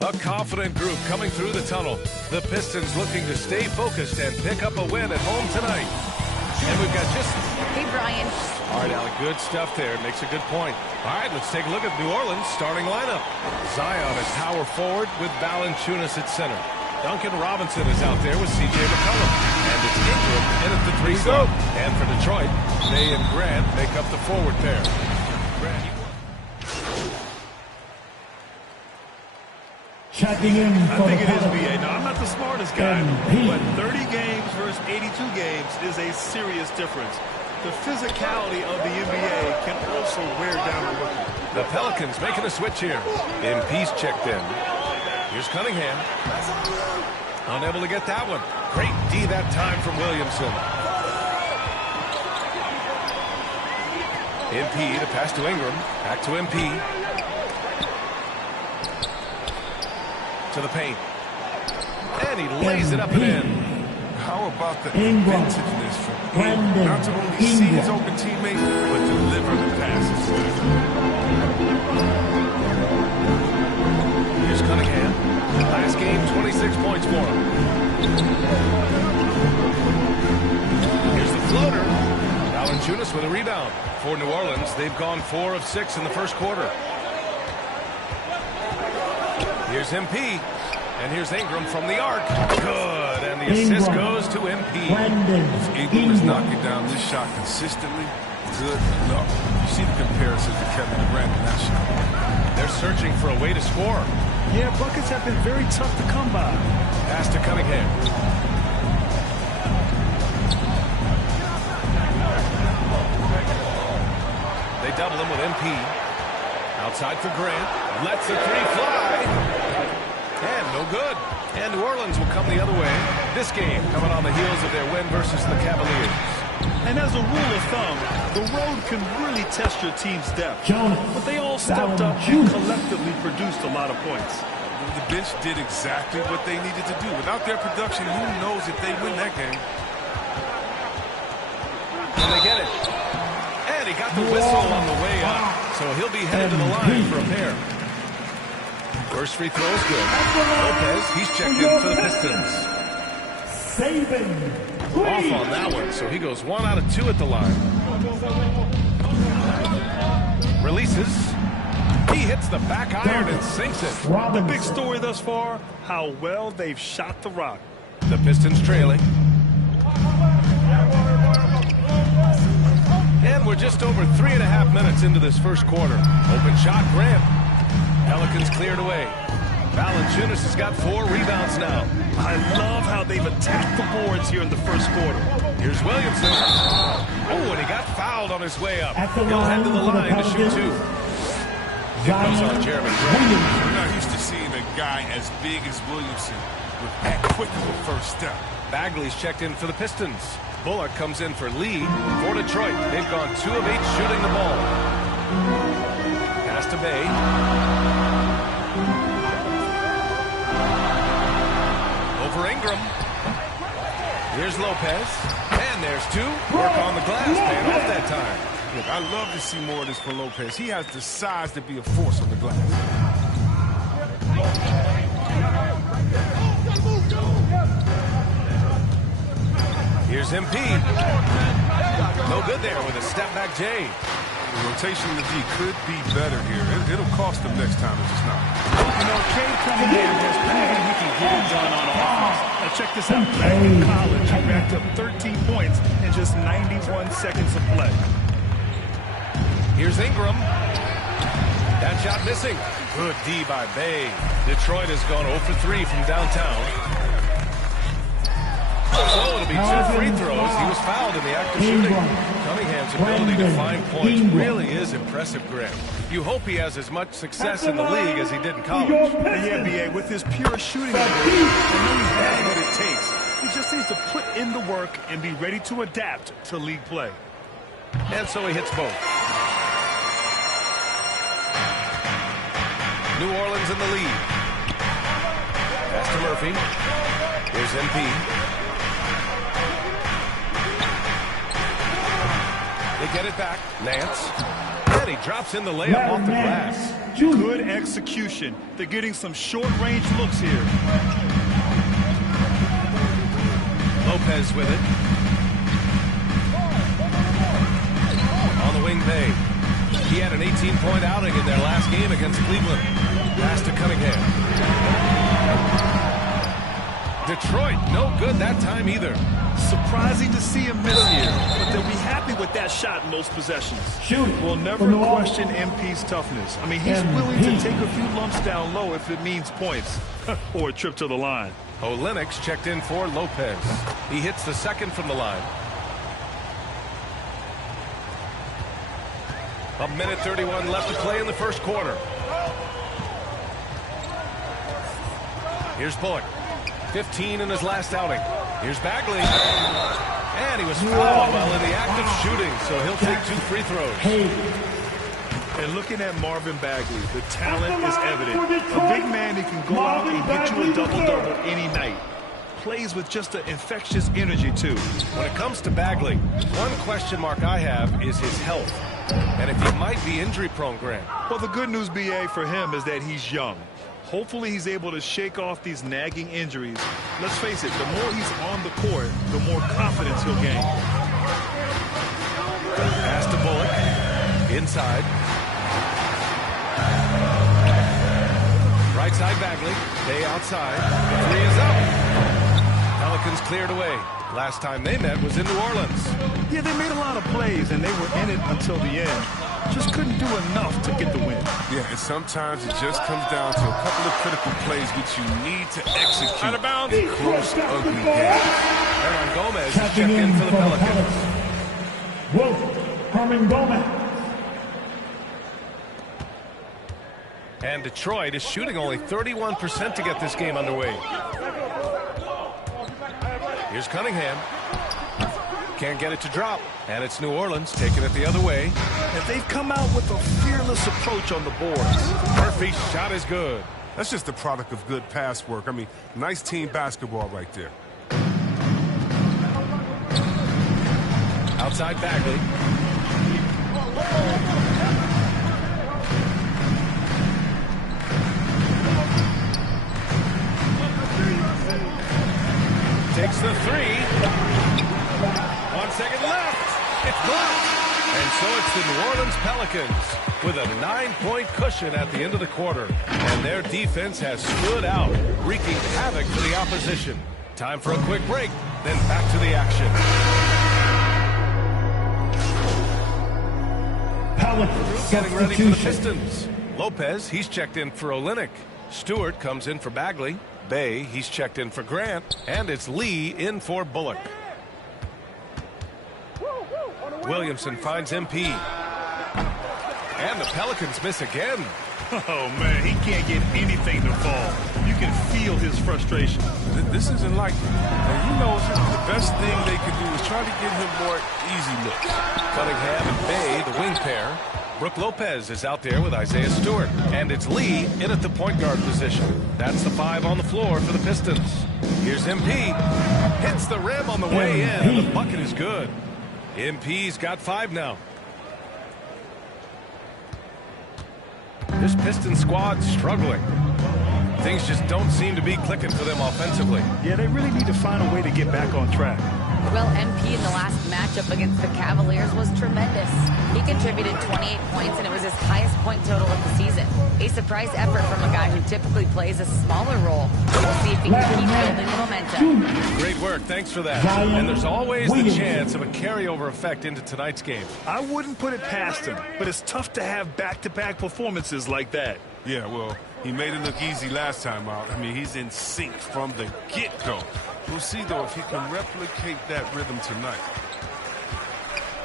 A confident group coming through the tunnel. The Pistons looking to stay focused and pick up a win at home tonight. And we've got just... Hey, Brian. All right, Alec, good stuff there. Makes a good point. All right, let's take a look at New Orleans' starting lineup. Zion is power forward with Valanciunas at center. Duncan Robinson is out there with C.J. McCollum. And it's Ingram in at the 3 slot. And for Detroit, May and Grant make up the forward pair. Checking in for I think it is, B.A. Now, I'm not the smartest guy, but 30 games versus 82 games is a serious difference. The physicality of the NBA can also wear down a rookie. The Pelicans making a switch here. Peace checked in. Here's Cunningham. Unable to get that one. Great D that time from Williamson. MP to pass to Ingram. Back to MP. To the paint. And he lays it up and in. How about the inventiveness from Ingram? Not to only see his open teammate, but deliver the passes. Here's Cunningham. Last game, 26 points for him. Here's the floater. Valanciunas with a rebound. For New Orleans, they've gone 4 of 6 in the first quarter. Here's MP. And here's Ingram from the arc. Good. And the assist goes to MP. Ingram is knocking down this shot consistently. Good luck. You see the comparison to Kevin Durant in that shot. They're searching for a way to score. Yeah, buckets have been very tough to come by. Pass to Cunningham. They double him with MP. Outside for Grant. Lets the 3 fly. And no good. And New Orleans will come the other way. This game coming on the heels of their win versus the Cavaliers. And as a rule of thumb, the road can really test your team's depth. But they all stepped up and collectively produced a lot of points. The bench did exactly what they needed to do. Without their production, who knows if they win that game. And they get it. And he got the whistle on the way up. So he'll be headed to the line for a pair. First free throw is good. Lopez, he's checked in for the Pistons. Off on that one, so he goes 1 out of 2 at the line. Releases. He hits the back iron and sinks it. The big story thus far, how well they've shot the rock. The Pistons trailing. And we're just over 3.5 minutes into this first quarter. Open shot, Grant. Pelicans cleared away. Valanciunas has got 4 rebounds now. I love how they've attacked the boards here in the first quarter. Here's Williamson. Oh, and he got fouled on his way up. He'll head to the line to shoot 2. It goes on Jeremy Grant. We're not used to seeing a guy as big as Williamson with that quick of a first step. Bagley's checked in for the Pistons. Bullock comes in for Lee. For Detroit, they've gone 2 of 8 shooting the ball. Pass to Bay. Over Ingram. Here's Lopez. And there's 2. Work on the glass. Paying off that time. Look, I love to see more of this for Lopez. He has the size to be a force on the glass. Here's MP. No good there with a step-back J. The rotation in the D could be better here. It'll cost them next time if it's not. You know, Cade Cunningham has proven he can get it done on offense. Now check this out. Back in college, he racked up 13 points in just 91 seconds of play. Here's Ingram. That shot missing. Good D by Bay. Detroit has gone 0 for 3 from downtown. So it'll be 2 free throws. He was fouled in the act of shooting. Cunningham's ability to find points really is impressive, Grant. You hope he has as much success in the league as he did in college. And yeah, B.A., with his pure shooting ability, I know he has what it takes. He just needs to put in the work and be ready to adapt to league play. And so he hits both. New Orleans in the lead. Pass to Murphy. Here's MP. They get it back. Nance. And And he drops in the layup off the glass. Good execution. They're getting some short-range looks here. Lopez with it. On the wing, Bay. He had an 18-point outing in their last game against Cleveland. Pass to Cunningham. Detroit, no good that time either. Surprising to see him miss here, but they'll be happy with that shot in most possessions. We'll never question MP's toughness. I mean, he's willing to take a few lumps down low if it means points or a trip to the line. Olenek's checked in for Lopez. He hits the second from the line. A minute 31 left to play in the first quarter. Here's Bullock. 15 in his last outing. Here's Bagley. And he was fouled while in the act of shooting, so he'll take 2 free throws. And looking at Marvin Bagley, the talent is evident. A big man who can go out and get you a double-double any night. Plays with just an infectious energy, too. When it comes to Bagley, one question mark I have is his health. And if he might be injury-prone, Grant. Well, the good news, BA, for him is that he's young. Hopefully he's able to shake off these nagging injuries. Let's face it, the more he's on the court, the more confidence he'll gain. Pass to Bullock. Inside. Right side Bagley. Day outside. The 3 is up. Pelicans cleared away. Last time they met was in New Orleans. Yeah, they made a lot of plays, and they were in it until the end. Just couldn't do enough to get the win. Yeah, and sometimes it just comes down to a couple of critical plays which you need to execute. Out of bounds. In close, ugly games. Herman Gomez is checked in for the Pelicans. Herman Gomez. And Detroit is shooting only 31% to get this game underway. Here's Cunningham. Can't get it to drop. And it's New Orleans taking it the other way. And they've come out with a fearless approach on the boards. Murphy's shot is good. That's just the product of good pass work. I mean, nice team basketball right there. Outside Bagley. Takes the 3. 1 second left. It's blocked. And so it's the New Orleans Pelicans with a 9-point cushion at the end of the quarter. And their defense has stood out, wreaking havoc for the opposition. Time for a quick break, then back to the action. Pelicans Getting ready for the Pistons. Lopez, he's checked in for Olynyk. Stewart comes in for Bagley. Bay, he's checked in for Grant. And it's Lee in for Bullock. Williamson finds MP. And the Pelicans miss again. Oh, man, he can't get anything to fall. You can feel his frustration. This isn't like it. And you know, the best thing they can do is try to get him more easy looks. Cunningham and Bay, the wing pair. Brook Lopez is out there with Isaiah Stewart. And it's Lee in at the point guard position. That's the 5 on the floor for the Pistons. Here's MP. Hits the rim on the way in, and the bucket is good. MP's got 5 now. This Pistons squad's struggling. Things just don't seem to be clicking for them offensively. Yeah, they really need to find a way to get back on track. Well, MP in the last matchup against the Cavaliers was tremendous. He contributed 28 points, and it was his highest point total of the season. A surprise effort from a guy who typically plays a smaller role. We'll see if he can keep building momentum. Great work. Thanks for that. And there's always the chance of a carryover effect into tonight's game. I wouldn't put it past him, but it's tough to have back-to-back performances like that. Yeah, well, he made it look easy last time out. I mean, he's in sync from the get-go. We'll see, though, if he can replicate that rhythm tonight.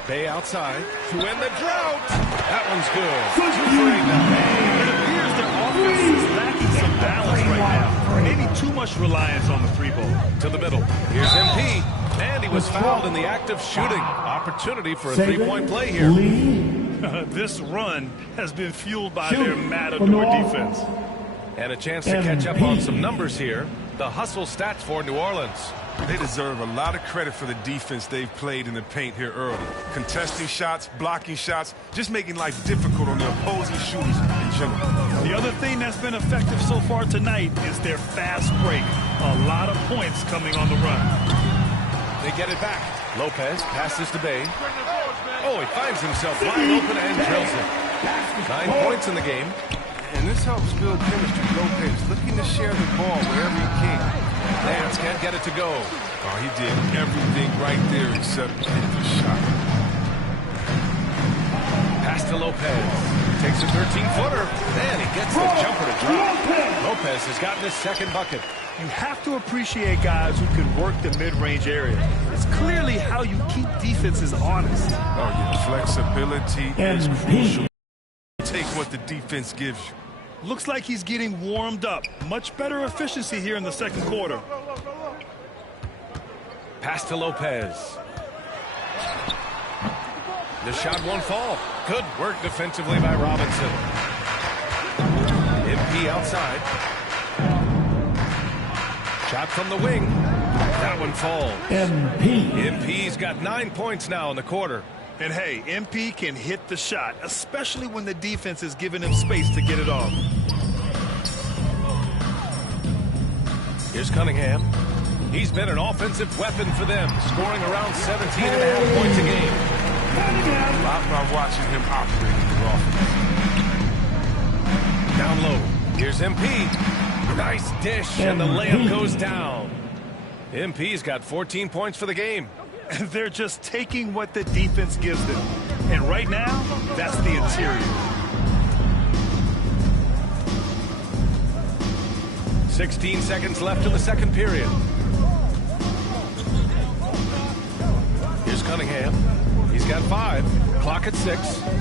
Bay outside to end the drought. That one's good. 2 for 8 now. It appears their offense is lacking some balance right now. Maybe too much reliance on the 3-ball. To the middle. Here's MP. And he was fouled in the act of shooting. Opportunity for a 3-point play here. This run has been fueled by their matador defense. And a chance to catch up on some numbers here. The hustle stats for New Orleans. They deserve a lot of credit for the defense they've played in the paint here early. Contesting shots, blocking shots, just making life difficult on the opposing shooters in general. The other thing that's been effective so far tonight is their fast break. A lot of points coming on the run. They get it back. Lopez passes to Bay. Oh, he finds himself wide open and drills it. 9 points in the game. And this helps build chemistry. Lopez looking to share the ball wherever he can. Lance can't get it to go. Oh, he did everything right there except hit the shot. Pass to Lopez. Takes a 13-footer. Man, he gets the jumper to drop. Lopez has gotten his second bucket. You have to appreciate guys who can work the mid-range area. It's clearly how you keep defenses honest. Oh, yeah, flexibility is crucial. Take what the defense gives you. Looks like he's getting warmed up. Much better efficiency here in the second quarter. Pass to Lopez. The shot won't fall. Good work defensively by Robinson. MP outside. Shot from the wing. That one falls. MP's got 9 points now in the quarter. And hey, MP can hit the shot, especially when the defense is giving him space to get it off. Here's Cunningham. He's been an offensive weapon for them, scoring around 17.5 points a game. A lot by watching him operate in the offense. Down low. Here's MP. Nice dish, and the layup goes down. MP's got 14 points for the game. And they're just taking what the defense gives them. And right now, that's the interior. 16 seconds left in the second period. Here's Cunningham. He's got 5. Clock at 6. And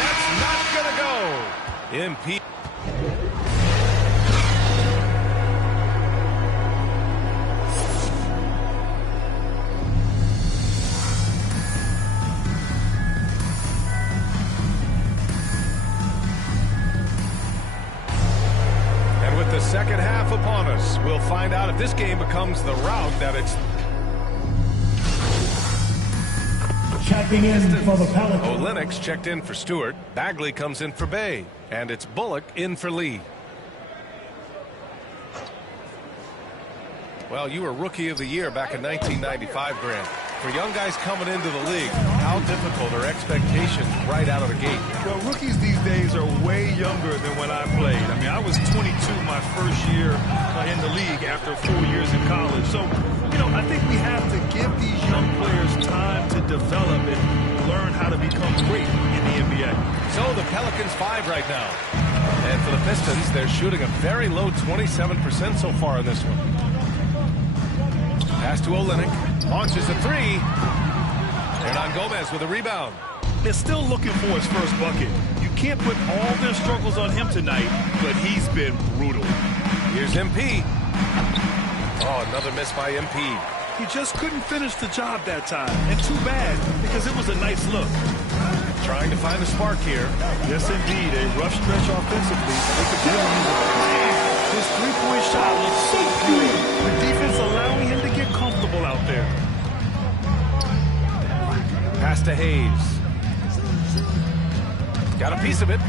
that's not gonna go. MP. The second half upon us. We'll find out if this game becomes the route that it's. Checking in for the Pelicans. Olenix checked in for Stewart. Bagley comes in for Bay. And it's Bullock in for Lee. Well, you were Rookie of the Year back in 1995, Grant. For young guys coming into the league, how difficult are expectations right out of the gate? Well, rookies these days are way younger than when I played. I mean, I was 22 my first year in the league after 4 years in college. So, you know, I think we have to give these young players time to develop and learn how to become great in the NBA. So the Pelicans 5 right now. And for the Pistons, they're shooting a very low 27% so far in this one. Pass to Olynyk. Launches a 3. Hernan Gomez with a rebound. They're still looking for his first bucket. You can't put all their struggles on him tonight, but he's been brutal. Here's MP. Oh, another miss by MP. He just couldn't finish the job that time. And too bad, because it was a nice look. Trying to find a spark here. Yes, indeed. A rough stretch offensively. They could really use it. His three-point shot looks so pure. The defense allowing him to get comfortable out there. Pass to Hayes. Got a piece of it.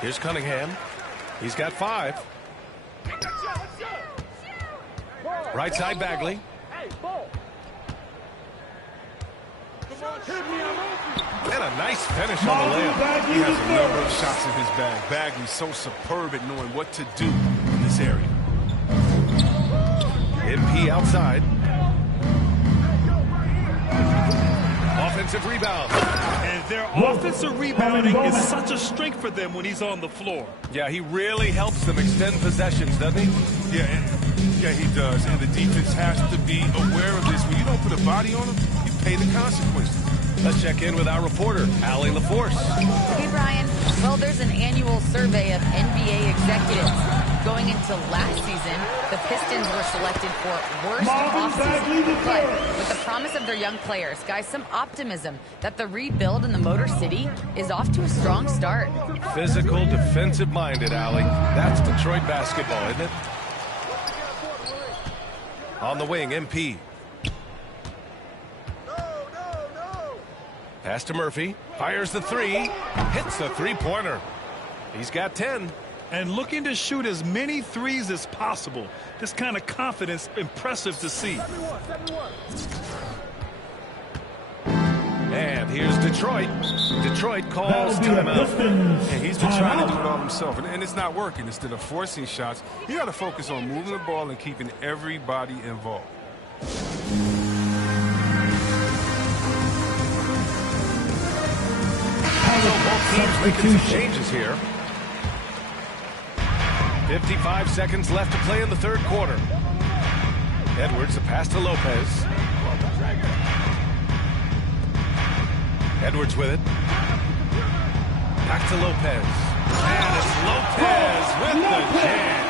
Here's Cunningham. He's got 5. Right side Bagley. And a nice finish on the layup. He has a number of shots in his bag. Bagley's so superb at knowing what to do in this area. MP outside. Offensive rebound. And their offensive rebounding is such a strength for them when he's on the floor. Yeah, he really helps them extend possessions, doesn't he? Yeah, he does. And the defense has to be aware of this. When you don't put a body on him, you pay the consequences. Let's check in with our reporter, Allie LaForce. Hey, Brian. Well, there's an annual survey of NBA executives. Going into last season, the Pistons were selected for worst offseason. But with the promise of their young players, guys, some optimism that the rebuild in the Motor City is off to a strong start. Physical, defensive-minded, Allie. That's Detroit basketball, isn't it? On the wing, MP. Pass to Murphy. Fires the three. Hits the three-pointer. He's got 10. And looking to shoot as many threes as possible. This kind of confidence, impressive to see. And here's Detroit. Detroit calls timeout. And he's been trying to do it all himself, and it's not working. Instead of forcing shots, you got to focus on moving the ball and keeping everybody involved. So both teams making some changes here. 55 seconds left to play in the third quarter. Edwards, the pass to Lopez. Edwards with it. Back to Lopez. And it's Lopez with the jam.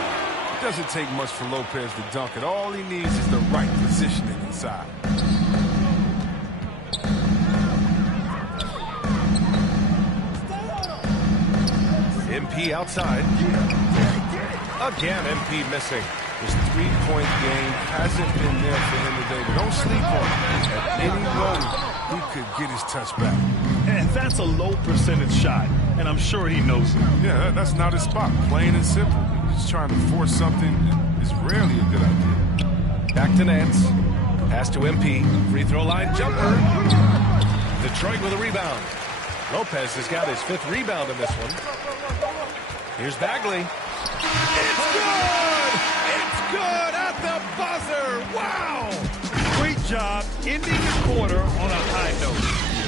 It doesn't take much for Lopez to dunk it. All he needs is the right positioning inside. MP outside. Again, MP missing. His three-point game hasn't been there for him today, but don't sleep on him. At any moment, he could get his touch back. And that's a low percentage shot, and I'm sure he knows it. Yeah, that's not his spot. Plain and simple. Just trying to force something is rarely a good idea. Back to Nance. Pass to MP. Free throw line jumper. Detroit with a rebound. Lopez has got his 5th rebound in this one. Here's Bagley. It's good! It's good at the buzzer! Wow! Great job ending the quarter on a high note.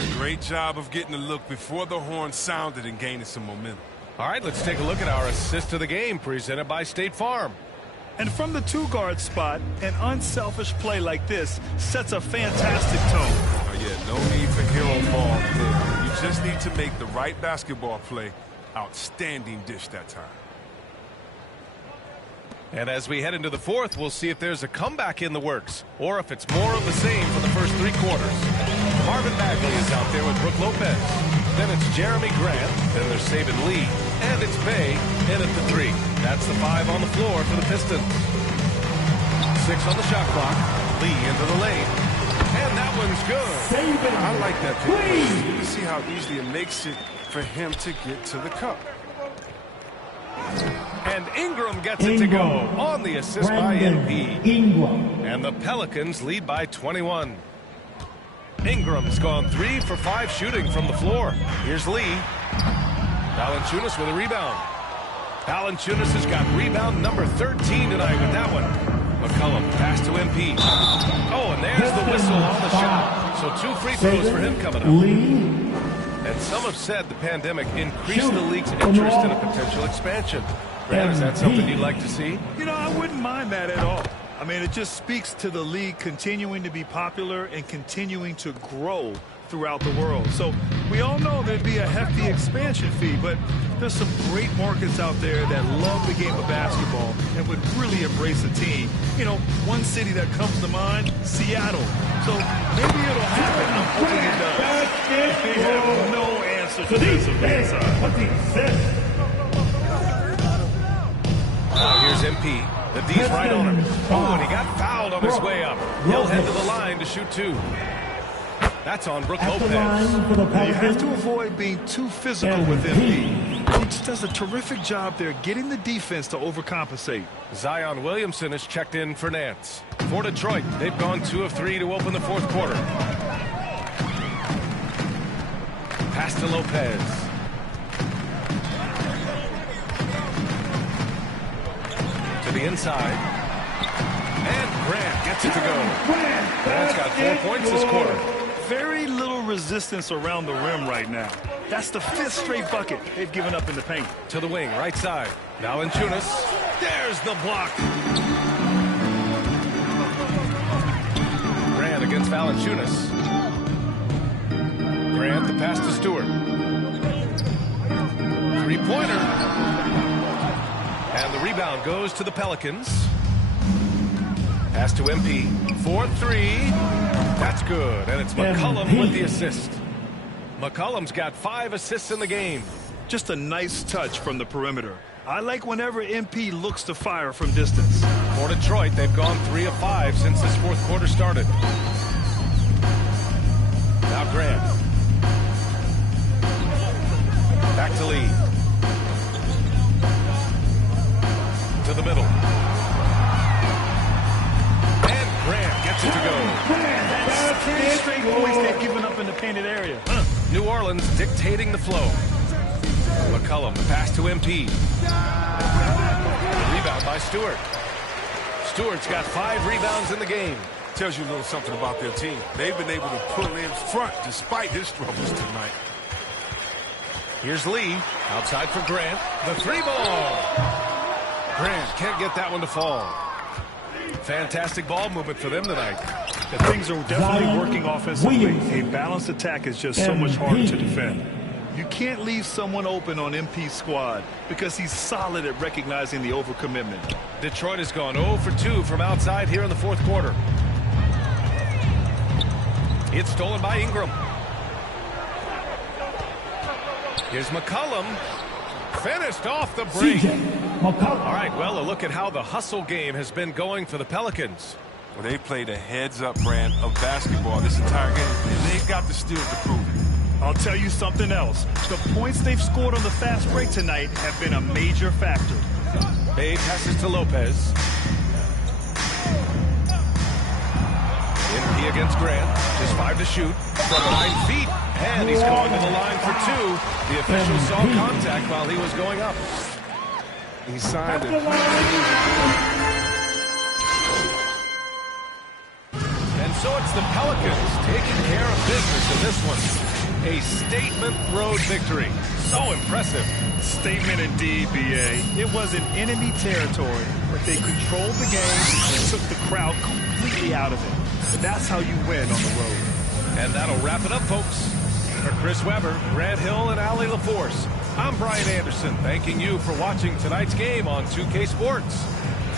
Yeah, great job of getting the look before the horn sounded and gaining some momentum. All right, let's take a look at our assist of the game presented by State Farm. And from the two-guard spot, an unselfish play like this sets a fantastic tone. Oh, yeah, no need for hero ball there. You just need to make the right basketball play. Outstanding dish that time. And as we head into the fourth, we'll see if there's a comeback in the works or if it's more of the same for the first 3 quarters. Marvin Bagley is out there with Brook Lopez. Then it's Jeremy Grant. Then there's Saban Lee. And it's Bay in at the 3. That's the 5 on the floor for the Pistons. 6 on the shot clock. Lee into the lane. And that one's good. I like that pick. You see how easily it makes it for him to get to the cup. And Ingram gets it to go on the assist by NP. And the Pelicans lead by 21. Ingram's gone 3 for 5 shooting from the floor. Here's Lee. Valanciunas with a rebound. Valanciunas has got rebound number 13 tonight with that one. McCollum pass to MP. Oh, and there's the whistle on the shot. So 2 free throws for him coming up. And some have said the pandemic increased the league's interest in a potential expansion. Brad, is that something you'd like to see? You know, I wouldn't mind that at all. I mean, it just speaks to the league continuing to be popular and continuing to grow throughout the world. So we all know there'd be a hefty expansion fee, but there's some great markets out there that love the game of basketball and would really embrace a team. You know, one city that comes to mind, Seattle. So maybe it'll happen. I'm hoping it does. They have no answer to this of that side. Now here's MP. The D's right on him. Oh, and he got fouled on his way up. He'll head to the line to shoot 2. That's on Brook Lopez. You have to avoid being too physical with MP. He just does a terrific job there getting the defense to overcompensate. Zion Williamson has checked in for Nance. For Detroit, they've gone 2 of 3 to open the fourth quarter. Pass to Lopez. To the inside. And Grant gets it to go. Grant's got 4 points this quarter. Very little resistance around the rim right now. That's the 5th straight bucket they've given up in the paint. To the wing, right side. Valanciunas. There's the block. Grant against Valanciunas. Grant, the pass to Stewart. 3-pointer. And the rebound goes to the Pelicans. Pass to MP. 4-3. That's good. And it's McCollum with the assist. McCollum's got 5 assists in the game. Just a nice touch from the perimeter. I like whenever MP looks to fire from distance. For Detroit, they've gone 3 of 5 since this fourth quarter started. Now Grant. Back to Lee. To the middle. And Grant gets it to go. That's 10 straight points they've given up in the painted area. New Orleans dictating the flow. McCollum, the pass to MP. Rebound by Stewart. Stewart's got 5 rebounds in the game. Tells you a little something about their team. They've been able to pull in front despite his struggles tonight. Here's Lee. Outside for Grant. The 3-ball. Grant can't get that one to fall. Fantastic ball movement for them tonight. The things are definitely working offensively. A balanced attack is just so much harder to defend. You can't leave someone open on MP's squad because he's solid at recognizing the overcommitment. Detroit has gone 0 for 2 from outside here in the fourth quarter. It's stolen by Ingram. Here's McCollum. Finished off the break. All right, well, a look at how the hustle game has been going for the Pelicans. Well, they played a heads-up brand of basketball this entire game, and they've got the steals to prove it. I'll tell you something else. The points they've scored on the fast break tonight have been a major factor. Bay passes to Lopez. MP against Grant. Just 5 to shoot. From 9 feet. And he's going to the line for 2. The official saw contact while he was going up. He signed it. And so it's the Pelicans taking care of business in this one. A statement road victory. So impressive. Statement indeed, BA. It was in enemy territory, but they controlled the game and took the crowd completely out of it. That's how you win on the road. And that'll wrap it up, folks. For Chris Webber, Grant Hill, and Allie LaForce, I'm Brian Anderson, thanking you for watching tonight's game on 2K Sports.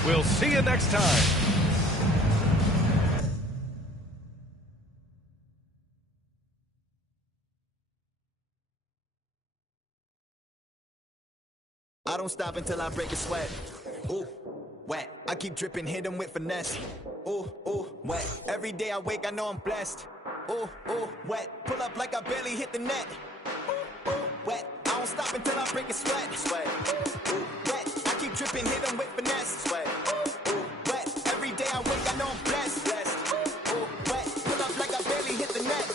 We'll see you next time. I don't stop until I break a sweat. Ooh, wet. I keep dripping, hit him with finesse. Ooh, wet. Every day I wake, I know I'm blessed. Ooh, wet. Pull up like I barely hit the net. Ooh, wet. I don't stop until I break a sweat. Ooh, wet. I keep dripping, hit him with finesse. Ooh, wet. Every day I wake, I know I'm blessed. Ooh, wet. Pull up like I barely hit the net.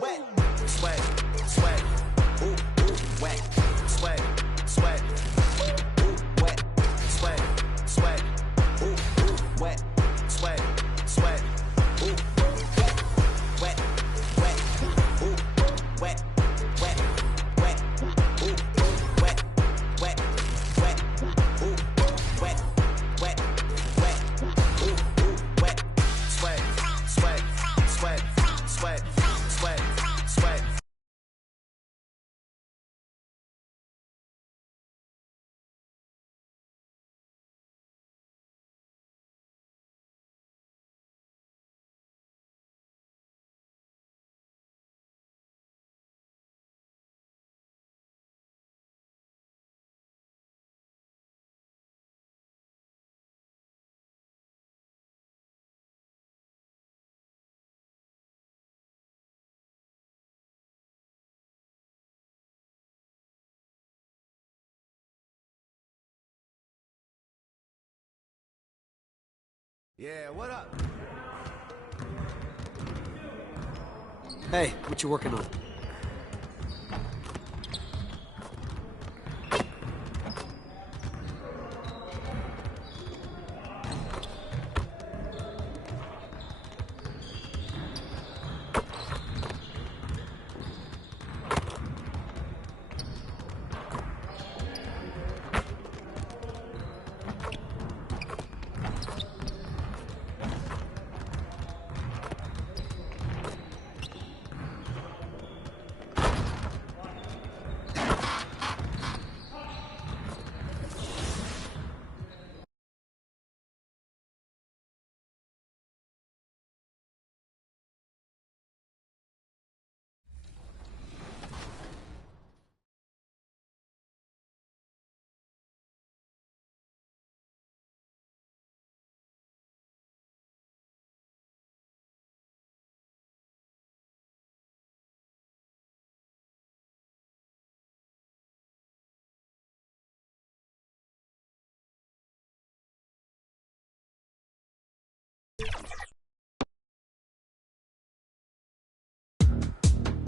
Wet. Sweat. Ooh, wet. Sweat. Ooh, wet. Sweat. Ooh, wet. Sweat. Ooh, wet. Ooh, wet. Ooh, wet. Ooh, wet. Ooh, wet. Sweat. Yeah, what up? Hey, what you working on?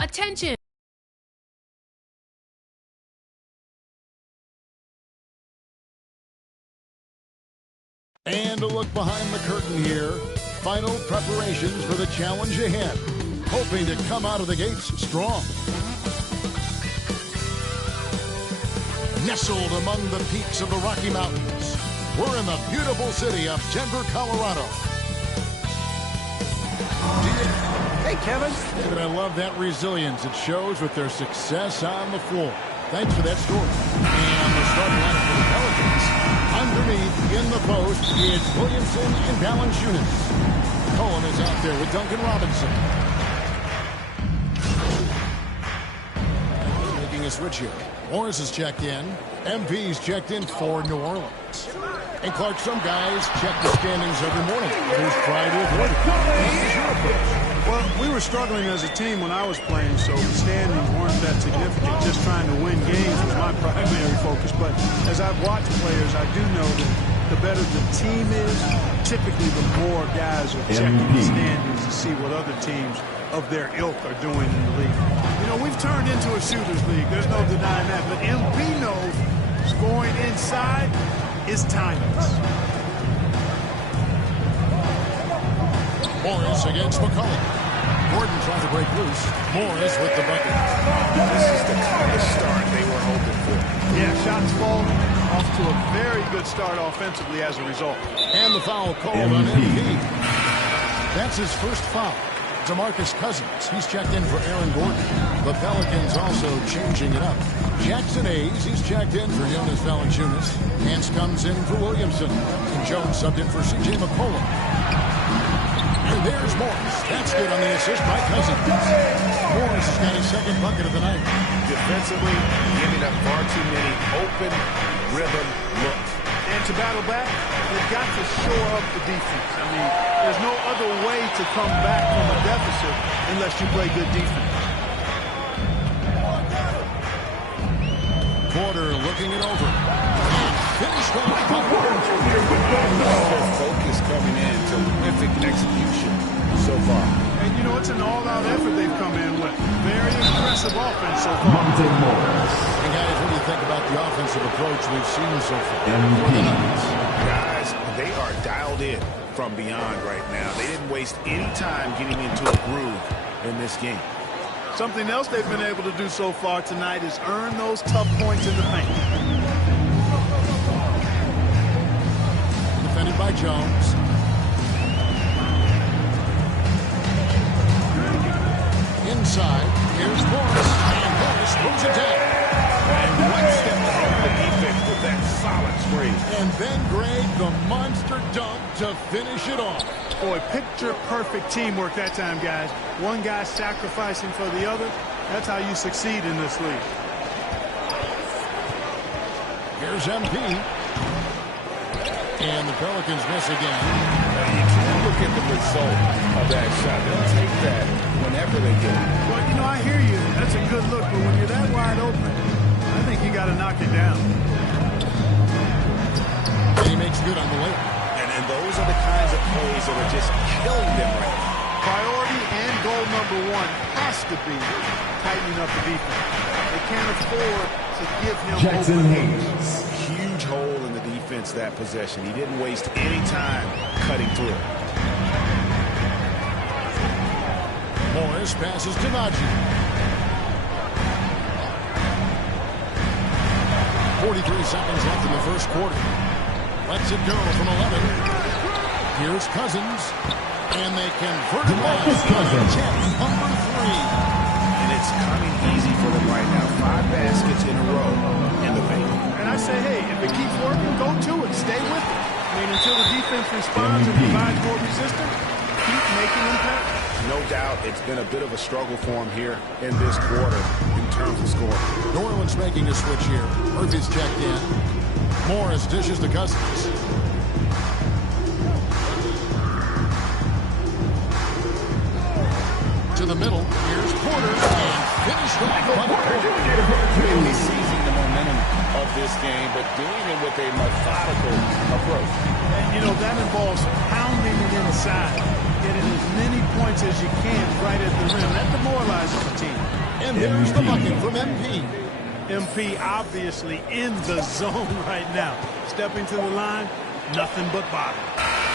Attention! And a look behind the curtain here. Final preparations for the challenge ahead. Hoping to come out of the gates strong. Nestled among the peaks of the Rocky Mountains, we're in the beautiful city of Denver, Colorado. Hey, Kevin. David, I love that resilience it shows with their success on the floor. Thanks for that story. And the starting lineup for the Pelicans. Underneath, in the post, it's Williamson and Valanciunas. Cohen is out there with Duncan Robinson. Making a switch here. Morris is checked in. MP's checked in for New Orleans. And Clark, some guys check the standings every morning. Others try to avoid it. What is your approach? Well, we were struggling as a team when I was playing, so the standings weren't that significant. Just trying to win games was my primary focus. But as I've watched players, I do know that the better the team is, typically the more guys are checking the standings to see what other teams of their ilk are doing in the league. You know, we've turned into a shooter's league. There's no denying that. But MP knows scoring inside is timeless. Morris against McCollum. Gordon trying to break loose. Morris with the bucket. This is the kind of start they were hoping for. Yeah, shots falling. Off to a very good start offensively as a result. And the foul called on MP. That's his first foul. DeMarcus Cousins, he's checked in for Aaron Gordon. The Pelicans also changing it up. Jackson Hayes, he's checked in for Jonas Valanciunas. Nance comes in for Williamson. And Jones subbed in for C.J. McCollum. And there's Morris. That's good on the assist by Cousins. Morris has got his second bucket of the night. Defensively, giving up far too many open rhythm looks. And to battle back, they've got to shore up the defense. I mean, there's no other way to come back from a deficit unless you play good defense. Porter looking it over. And finished off by Gordon. Focus coming in, terrific execution so far. And, you know, it's an all-out effort they've come in with. Very aggressive offense so far. And guys, what do you think about the offensive approach we've seen so far? Guys, they are dialed in from beyond right now. They didn't waste any time getting into a groove in this game. Something else they've been able to do so far tonight is earn those tough points in the paint. Defended by Jones. Inside, here's Morris. And Morris moves it down. And one step ahead of the defense with that solid screen. And then Greg, the monster dunk to finish it off. Boy, picture-perfect teamwork that time, guys. One guy sacrificing for the other. That's how you succeed in this league. Here's MP. And the Pelicans miss again. Now you can't look at the result of that shot. They'll take that whenever they get it. Well, you know, I hear you. That's a good look, but when you're that wide open, I think you got to knock it down. And he makes good on the layup. And those are the kinds of plays that are just killing them right now. Priority and goal number one has to be tightening up the defense. They can't afford to give him Jackson open. Hayes. Huge hole in the defense that possession. He didn't waste any time cutting through. Morris passes to Najee. 43 seconds left in the first quarter. Lets it go from 11. Here's Cousins. And they convert it back. Number 3. And it's coming easy for them right now. 5 baskets in a row in the paint. And I say, hey, if it keeps working, go to it. Stay with it. I mean, until the defense responds and provides more resistance, keep making them pay. No doubt it's been a bit of a struggle for him here in this quarter in terms of scoring. New Orleans making a switch here. Murphy's checked in. Morris dishes to Cousins. To the middle. Here's Porter. And finished off by Porter. Really seizing the momentum of this game, but doing it with a methodical approach. And, you know, that involves pounding it inside, getting as many points as you can right at the rim. That demoralizes the team. And there's the bucket from MP. MP obviously in the zone right now. Stepping to the line, nothing but bottom.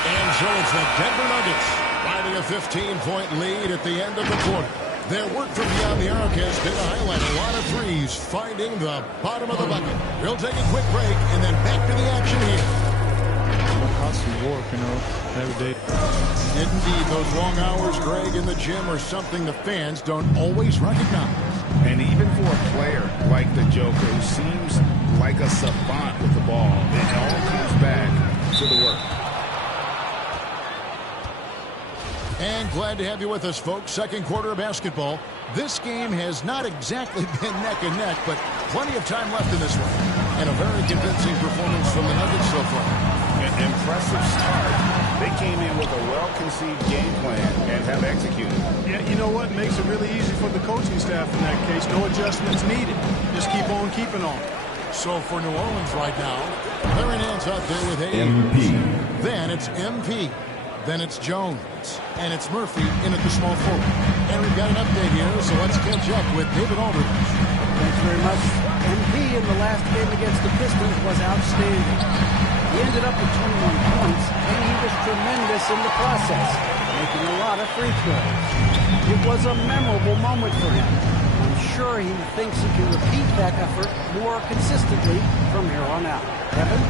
And so it's the Denver Nuggets riding a 15-point lead at the end of the quarter. Their work from beyond the arc has been to highlight a lot of threes, finding the bottom of the bucket. We'll take a quick break and then back to the action here. Hustle work, you know, every day. Indeed, those long hours, Greg, in the gym are something the fans don't always recognize. And even for a player like the Joker, who seems like a savant with the ball, it all comes back to the work. And glad to have you with us, folks. Second quarter of basketball. This game has not exactly been neck and neck, but plenty of time left in this one. And a very convincing performance from the Nuggets so far. An impressive start. They came in with a well-conceived game plan and have executed. Yeah, you know what? Makes it really easy for the coaching staff in that case. No adjustments needed. Just keep on keeping on. So for New Orleans right now, Larry Nance out there with Hayes. MP. Then it's MP. Then it's Jones. And it's Murphy in at the small forward. And we've got an update here, so let's catch up with David Aldridge. Thanks very much. MP in the last game against the Pistons was outstanding. He ended up with 21 points, and he was tremendous in the process, making a lot of free throws. It was a memorable moment for him. I'm sure he thinks he can repeat that effort more consistently from here on out. Kevin?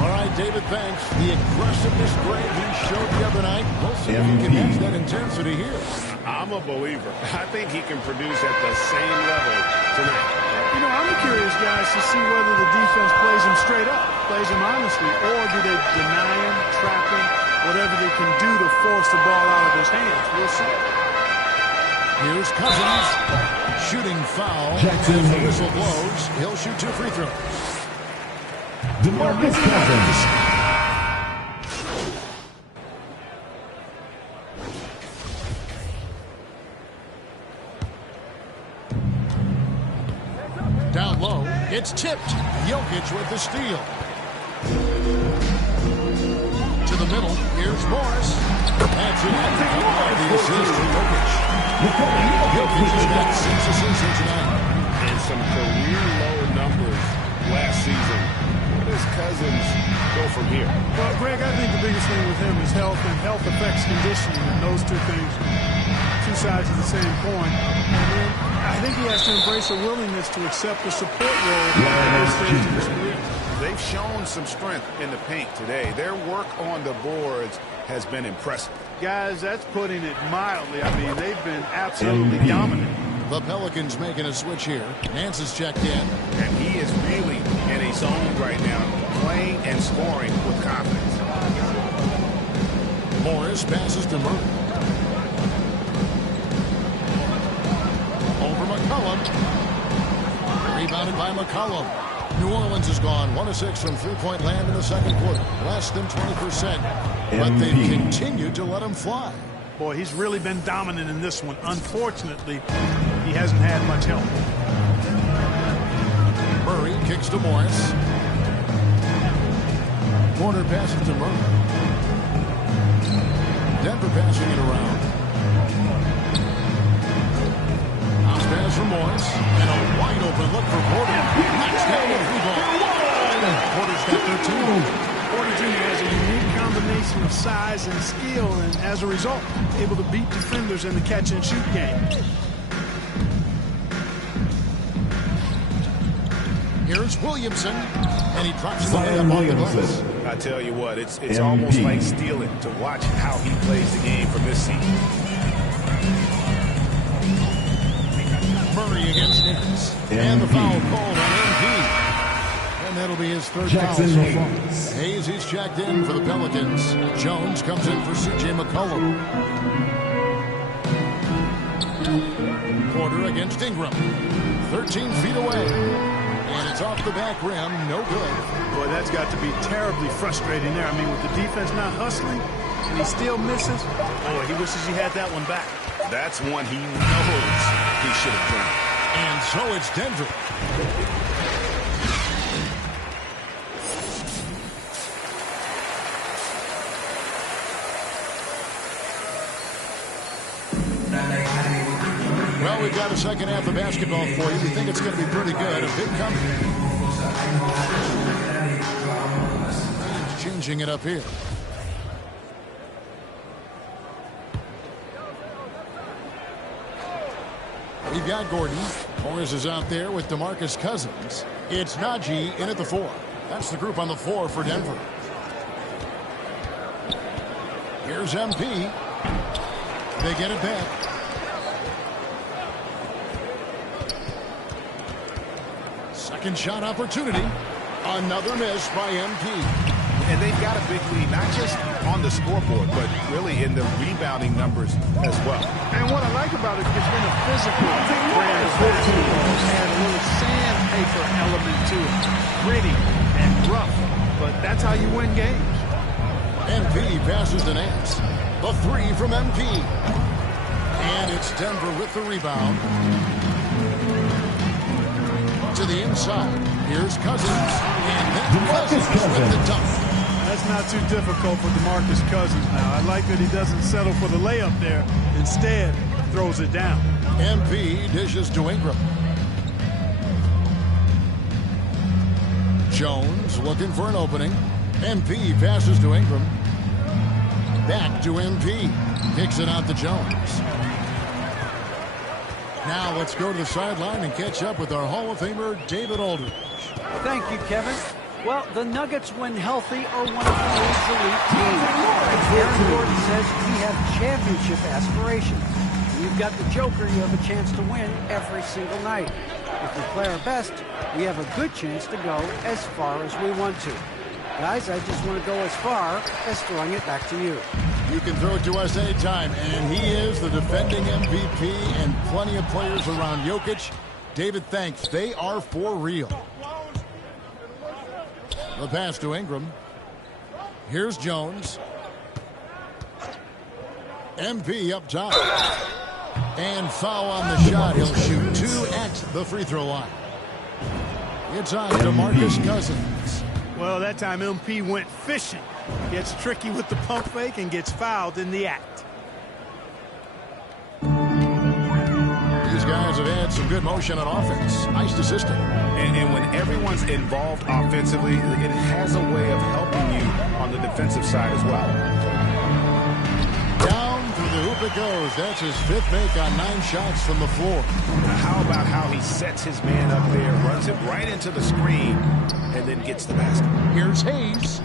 All right, David, thanks. The aggressiveness, Greg, he showed the other night. We'll see if he can match that intensity here. I'm a believer. I think he can produce at the same level tonight. You know, I'm curious, guys, to see whether the defense plays him straight up, plays him honestly, or do they deny him, trap him, whatever they can do to force the ball out of his hands. We'll see. Here's Cousins. Shooting foul. Jackson As the whistle blows, he'll shoot 2 free throws. DeMarcus Cousins. Down low, it's tipped. Jokic with the steal. To the middle, here's Morris. That's it. The assist for Jokic. Jokic has got 6 assists here tonight. And some career-low numbers last season. Where does Cousins go from here? Well, Greg, I think the biggest thing with him is health, and health affects conditioning, and those two things, two sides of the same coin. And then I think he has to embrace a willingness to accept the support role at this stage of his career. They've shown some strength in the paint today. Their work on the boards has been impressive. Guys, that's putting it mildly. I mean, they've been absolutely dominant. The Pelicans making a switch here. Nance is checked in. And he is really in a zone right now, playing and scoring with confidence. Morris passes to Murray. Over McCollum. Rebounded by McCollum. New Orleans has gone 1 of 6 from three-point land in the second quarter. Less than 20%. But they've continued to let him fly. Boy, he's really been dominant in this one. Unfortunately, he hasn't had much help. Murray kicks to Morris. Corner passes to Murray. Denver passing it around. House pass from Morris. And a wide open look for Porter. Knocks down the free ball. Porter's got 13. Porter Jr. has a unique combination of size and skill, and as a result, able to beat defenders in the catch-and-shoot game. Here's Williamson, and he drops the layup off the glass. I tell you what, it's almost like stealing to watch how he plays the game from this seat. Murray against Nance. And the foul called on MP. And that'll be his third foul so far. Hayes, he's checked in for the Pelicans. Jones comes in for C.J. McCollum. Porter against Ingram. 13 feet away. And it's off the back rim. No good. Boy, that's got to be terribly frustrating there. I mean, with the defense not hustling, and he still misses, boy, he wishes he had that one back. That's one he knows he should have done. And so it's Denver. Well, Well, we've got a second half of basketball for you. We think it's going to be pretty good. A big comeback. Changing it up here. We've got Gordon. Morris is out there with DeMarcus Cousins. It's Najee in at the 4. That's the group on the floor for Denver. Here's MP. They get it back. Second shot opportunity. Another miss by MP. And they've got a big lead, not just on the scoreboard, but really in the rebounding numbers as well. And what I like about it, it's been a physical brand of basketball. It's had a little sandpaper element to it. Gritty and rough, but that's how you win games. MP passes to Nance. The 3 from MP. And it's Denver with the rebound. To the inside. Here's Cousins. And then Cousins with the dunk. That's not too difficult for DeMarcus Cousins now. I like that he doesn't settle for the layup there. Instead, throws it down. MP dishes to Ingram. Jones looking for an opening. MP passes to Ingram. Back to MP. Kicks it out to Jones. Now let's go to the sideline and catch up with our Hall of Famer, David Aldridge. Thank you, Kevin. Well, the Nuggets, when healthy, are one of the league's elite teams. Aaron Gordon says we have championship aspirations. When you've got the Joker, you have a chance to win every single night. If we play our best, we have a good chance to go as far as we want to. Guys, I just want to go as far as throwing it back to you. You can throw it to us anytime, and he is the defending MVP and plenty of players around Jokic. David, thanks. They are for real. The pass to Ingram. Here's Jones. MP up top. And foul on the shot. He'll shoot 2 at the free throw line. It's on DeMarcus Cousins. Well, that time MP went fishing. Gets tricky with the pump fake and gets fouled in the act. These guys have had some good motion on offense. Nice to system. And when everyone's involved offensively, it has a way of helping you on the defensive side as well. Down through the hoop it goes. That's his 5th make on 9 shots from the floor. Now, how about how he sets his man up there, runs it right into the screen, and then gets the basket. Here's Hayes.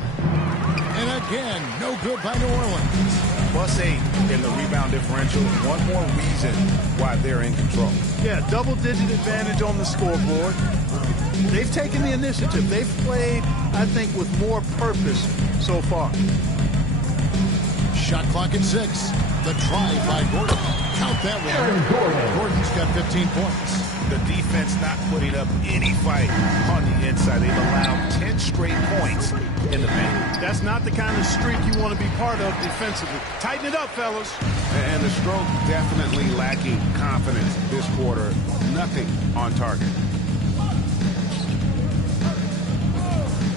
And again, no good by New Orleans. +8 in the rebound differential. One more reason why they're in control. Yeah, double-digit advantage on the scoreboard. They've taken the initiative. They've played, I think, with more purpose so far. Shot clock at 6. The drive by Gordon. Count that one. Gordon's got 15 points. The defense not putting up any fight on the inside. They've allowed 10 straight points in the paint. That's not the kind of streak you want to be part of defensively. Tighten it up, fellas. And the stroke definitely lacking confidence this quarter. Nothing on target.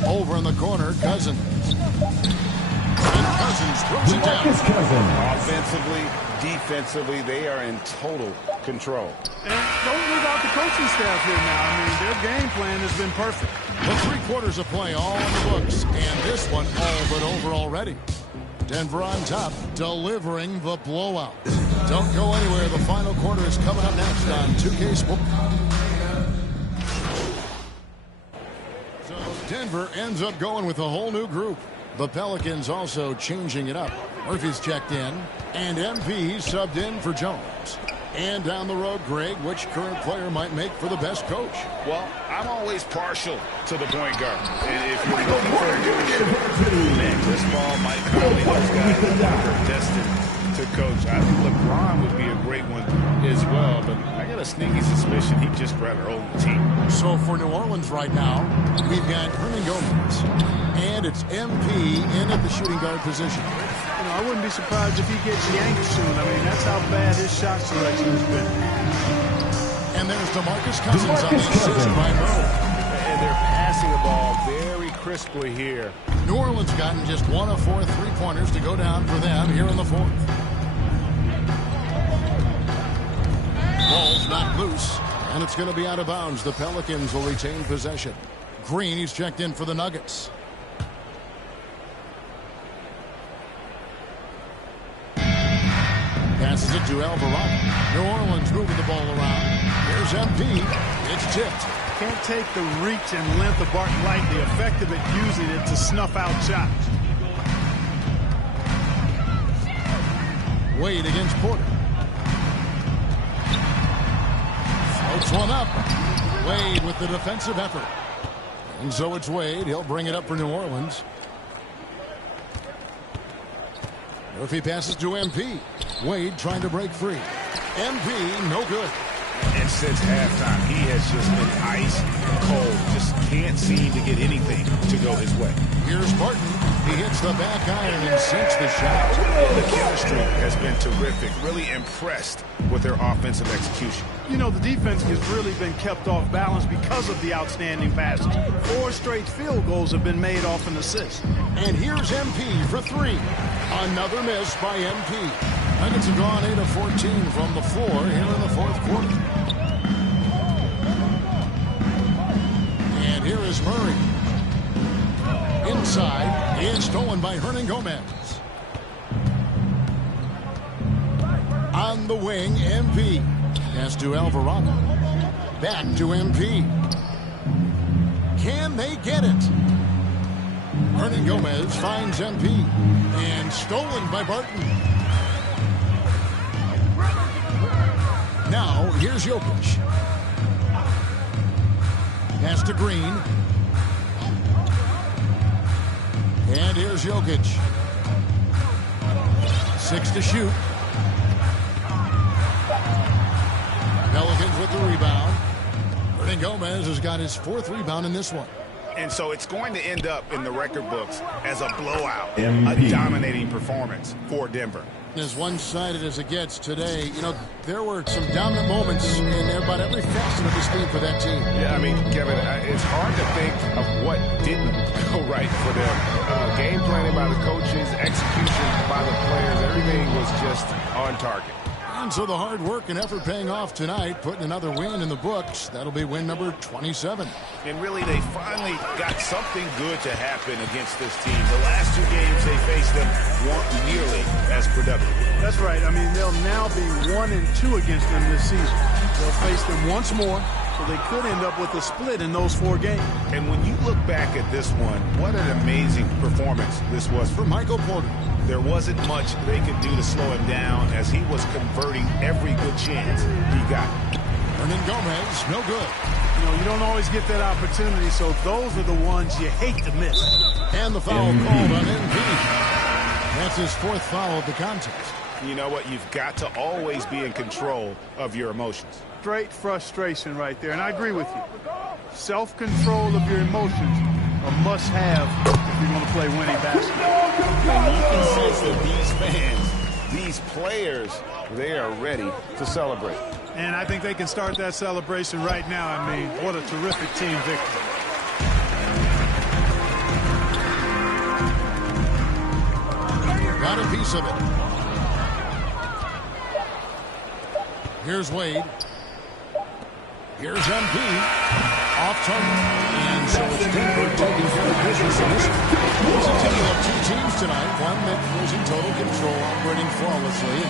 Over in the corner, Cousins. And Cousins throws it down. Offensively, defensively, they are in total control. And don't leave out the coaching staff here now. I mean, their game plan has been perfect. The 3 quarters of play all in the books, and this one all but over already. Denver on top, delivering the blowout. Don't go anywhere. The final quarter is coming up next on 2K Sports. So Denver ends up going with a whole new group. The Pelicans also changing it up. Murphy's checked in, and MP subbed in for Jones. And down the road, Greg, which current player might make for the best coach? Well, I'm always partial to the point guard. And if you're looking for a leadership, man, Chris Paul, Mike Conley, those guys are destined to coach. I think LeBron would be a great one as well, but I got a sneaky suspicion he'd just rather own the team. So for New Orleans right now, we've got Hernan Gomez, and it's MP in at the shooting guard position. You know, I wouldn't be surprised if he gets yanked soon. I mean, that's how bad his shot selection has been. And there's DeMarcus Cousins on the assist by Mo. And they're passing the ball very crisply here. New Orleans gotten just 1 of 4 3-pointers to go down for them here in the 4th. Ball's knocked loose, and it's going to be out of bounds. The Pelicans will retain possession. Green, he's checked in for the Nuggets. Passes it to Alvarado. New Orleans moving the ball around. Here's MP. It's tipped. Can't take the reach and length of Barton lightly. Effective at using it to snuff out shots. Wade against Porter. Floats one up. Wade with the defensive effort. And so it's Wade. He'll bring it up for New Orleans. Murphy passes to MP. Wade trying to break free. MP, no good. And since halftime, he has just been ice cold. Just can't seem to get anything to go his way. Here's Barton. He hits the back iron and sinks the shot. The chemistry has been terrific. Really impressed with their offensive execution. You know, the defense has really been kept off balance because of the outstanding passes. 4 straight field goals have been made off an assist. And here's MP for 3. Another miss by MP. Nuggets have gone 8 of 14 from the floor here in the fourth quarter. And here is Murray. Inside is stolen by Hernan Gomez. On the wing, MP. Pass to Alvarado. Back to MP. Can they get it? Hernan Gomez finds MP. And stolen by Barton. Now, here's Jokic. Pass to Green. And here's Jokic. 6 to shoot. Pelicans with the rebound. Hernan Gomez has got his 4th rebound in this one. And so it's going to end up in the record books as a blowout, MP. a dominating performance for Denver. As one-sided as it gets today, you know, there were some dominant moments in about every facet of this game for that team. Yeah, I mean, Kevin, it's hard to think of what didn't go right for them. Game planning by the coaches, execution by the players, everything was just on target. And so the hard work and effort paying off tonight, putting another win in the books. That'll be win number 27. And really, they finally got something good to happen against this team. The last 2 games they faced them weren't nearly as productive. That's right. I mean, they'll now be 1-2 against them this season. They'll face them once more, so they could end up with a split in those 4 games. And when you look back at this one, what an amazing performance this was for Michael Porter. There wasn't much they could do to slow him down as he was converting every good chance he got. Hernan Gomez, no good. You know, you don't always get that opportunity, so those are the ones you hate to miss. And the foul called on MP. That's his 4th foul of the contest. You know what? You've got to always be in control of your emotions. Straight frustration right there, and I agree with you. Self-control of your emotions a must-have if you're going to play winning basketball. And you can sense that these fans, these players, they are ready to celebrate. And I think they can start that celebration right now. I mean, what a terrific team victory. Got a piece of it. Here's Wade. Here's MP. Off target. And so it's Denver taking care of business in this one. It's a tale of 2 teams tonight. One that was in total control, operating flawlessly.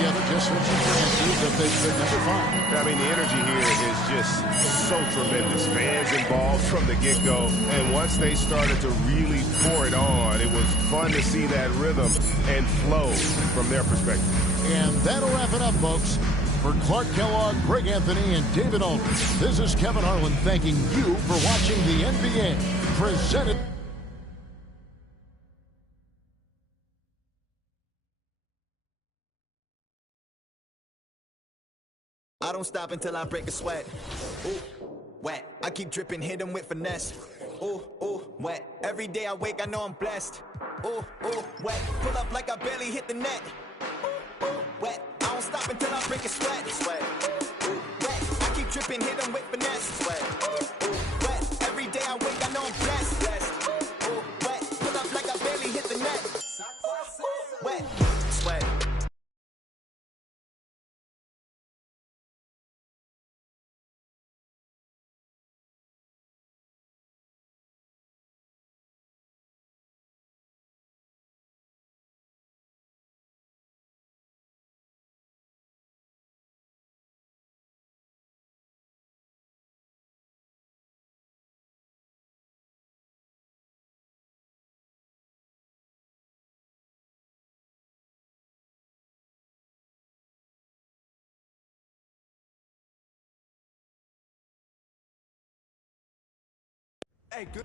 The other just searching for answers that they could never find. I mean, the energy here is just so tremendous. Fans involved from the get-go. And once they started to really pour it on, it was fun to see that rhythm and flow from their perspective. And that'll wrap it up, folks. For Clark Kellogg, Greg Anthony, and David Aldridge, this is Kevin Harlan thanking you for watching the NBA presented. I don't stop until I break a sweat. Ooh, wet. I keep dripping, hit 'em with finesse. Ooh, ooh, wet. Every day I wake, I know I'm blessed. Ooh, ooh, wet. Pull up like I barely hit the net. Ooh, ooh, wet. I don't stop until I break a sweat. Sweat. Ooh, wet. I keep dripping, hit 'em with finesse. Sweat. Ooh, wet. Every day I wake, I know I'm blessed. Ooh, wet. Pull up like I barely hit the net. Wet. Sweat. Hey, good.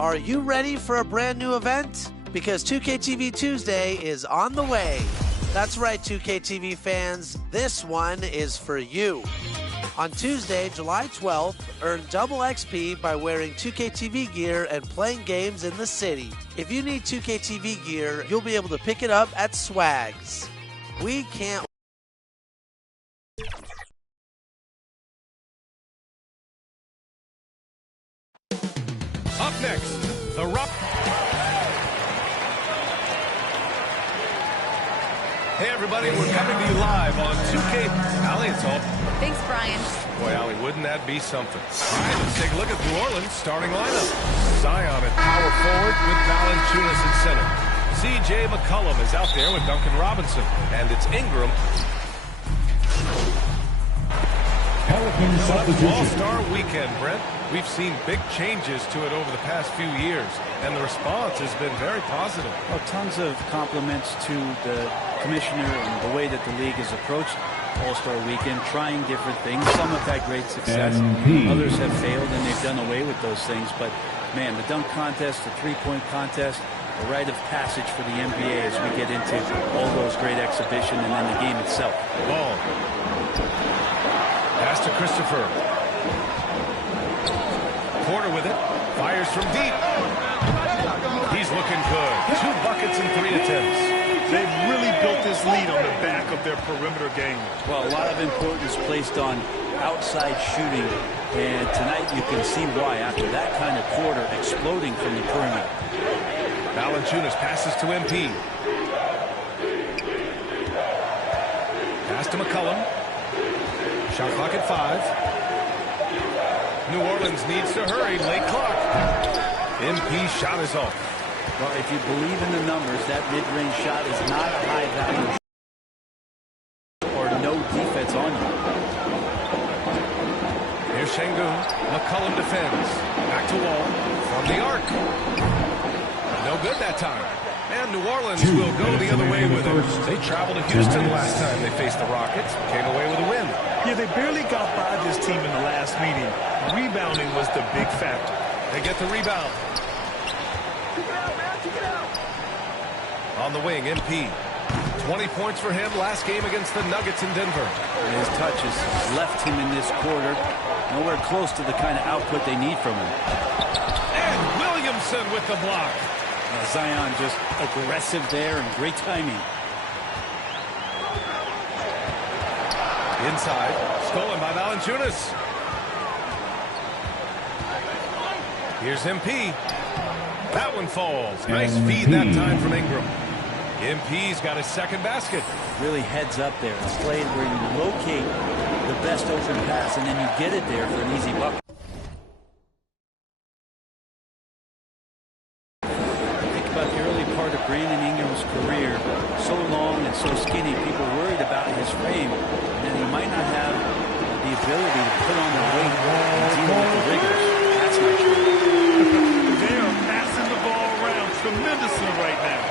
Are you ready for a brand new event? Because 2KTV Tuesday is on the way. That's right, 2KTV fans, this one is for you. On Tuesday, July 12th, earn double XP by wearing 2KTV gear and playing games in the city. If you need 2KTV gear, you'll be able to pick it up at Swags. We can't. Up next, the Rock. Hey everybody, we're coming to you live on 2K. Allie, it's all. Thanks, Brian. Boy, Allie, wouldn't that be something? All right, let's take a look at New Orleans' starting lineup. Zion at power forward with Valanciunas at center. CJ McCollum is out there with Duncan Robinson, and it's Ingram. Pelican substitution. All-Star weekend, Brent. We've seen big changes to it over the past few years, and the response has been very positive. Well, tons of compliments to the commissioner and the way that the league has approached All-Star Weekend, trying different things. Some have had great success. Others have failed, and they've done away with those things. But, man, the dunk contest, the three-point contest, the rite of passage for the NBA as we get into all those great exhibition and then the game itself. Ball. Pass to Christopher. Porter with it. Fires from deep. He's looking good. 2 buckets and 3 attempts. They've really built this lead on the back of their perimeter game. Well, a lot of importance placed on outside shooting, and tonight you can see why after that kind of quarter exploding from the perimeter. Valanciunas passes to MP. Pass to McCollum. Shot clock at 5. New Orleans needs to hurry. Late clock. MP shot is off. Well, if you believe in the numbers, that mid-range shot is not a high value or no defense on you. Here's Şengün. McCollum defends. Back to Wall. From the arc. No good that time. And New Orleans will go the other way with it. They traveled to Houston last time they faced the Rockets. Came away with a win. Yeah, they barely got by this team in the last meeting. Rebounding was the big factor. They get the rebound. On the wing, MP. 20 points for him last game against the Nuggets in Denver. And his touches left him in this quarter. Nowhere close to the kind of output they need from him. And Williamson with the block. Zion just aggressive there and great timing. Inside, stolen by Valanciunas. Here's MP. That one falls. Nice feed that time from Ingram. MP's got his second basket. Really heads up there. It's played where you locate the best open pass and then you get it there for an easy bucket. Think about the early part of Brandon Ingram's career. So long and so skinny, people worried about his frame. And then he might not have the ability to put on the weight and deal with the rigors. That's not true. They are passing the ball around tremendously right now.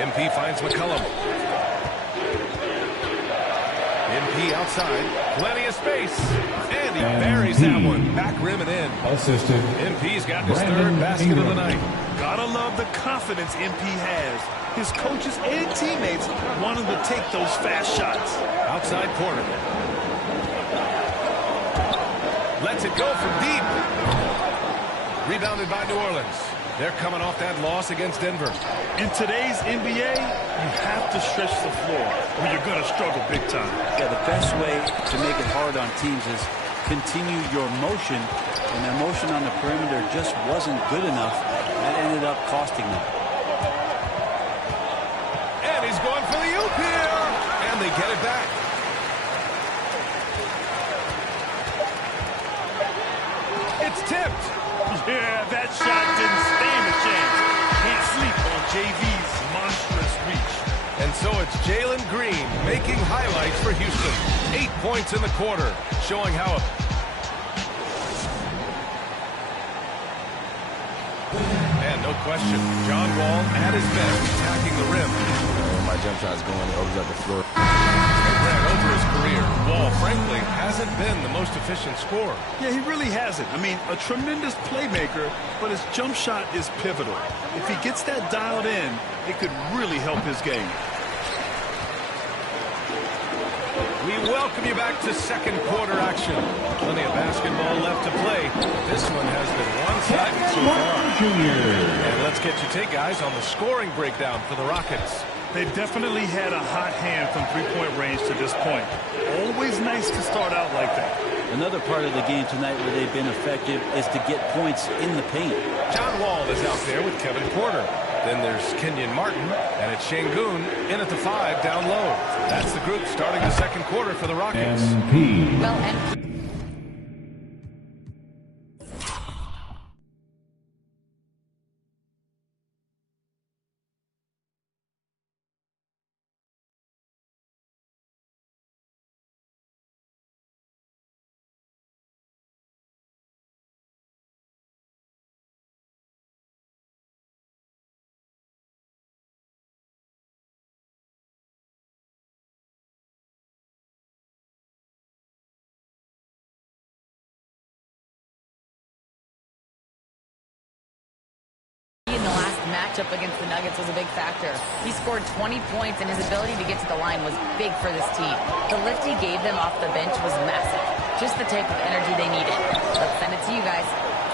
MP finds McCollum. MP outside. Plenty of space. And he buries that one. Back rim and in. Assistant. MP's got his third basket of the night. Gotta love the confidence MP has. His coaches and teammates want him to take those fast shots. Outside corner. Lets it go from deep. Rebounded by New Orleans. They're coming off that loss against Denver. In today's NBA, you have to stretch the floor or you're going to struggle big time. Yeah, the best way to make it hard on teams is continue your motion and their motion on the perimeter just wasn't good enough. That ended up costing them. And he's going for the oop here. And they get it back. It's tipped. Yeah, that shot didn't stand a chance. Can't sleep on JV's monstrous reach. And so it's Jalen Green making highlights for Houston. 8 points in the quarter, showing how and no question, John Wall at his best attacking the rim. My jump shot's going, it opens up the floor. And over his career, Wall, frankly, hasn't been the most efficient scorer. Yeah, he really hasn't. I mean, a tremendous playmaker, but his jump shot is pivotal. If he gets that dialed in, it could really help his game. We welcome you back to second quarter action. Plenty of basketball left to play. This one has been one-sided so far. And let's get your take, guys, on the scoring breakdown for the Rockets. They definitely had a hot hand from three-point range to this point. Always nice to start out like that. Another part of the game tonight where they've been effective is to get points in the paint. John Wall is out there with Kevin Porter. Then there's Kenyon Martin, and it's Şengün in at the 5 down low. That's the group starting the second quarter for the Rockets. Well, in the last matchup against the Nuggets was a big factor. He scored 20 points, and his ability to get to the line was big for this team. The lift he gave them off the bench was massive. Just the type of energy they needed. Let's send it to you guys.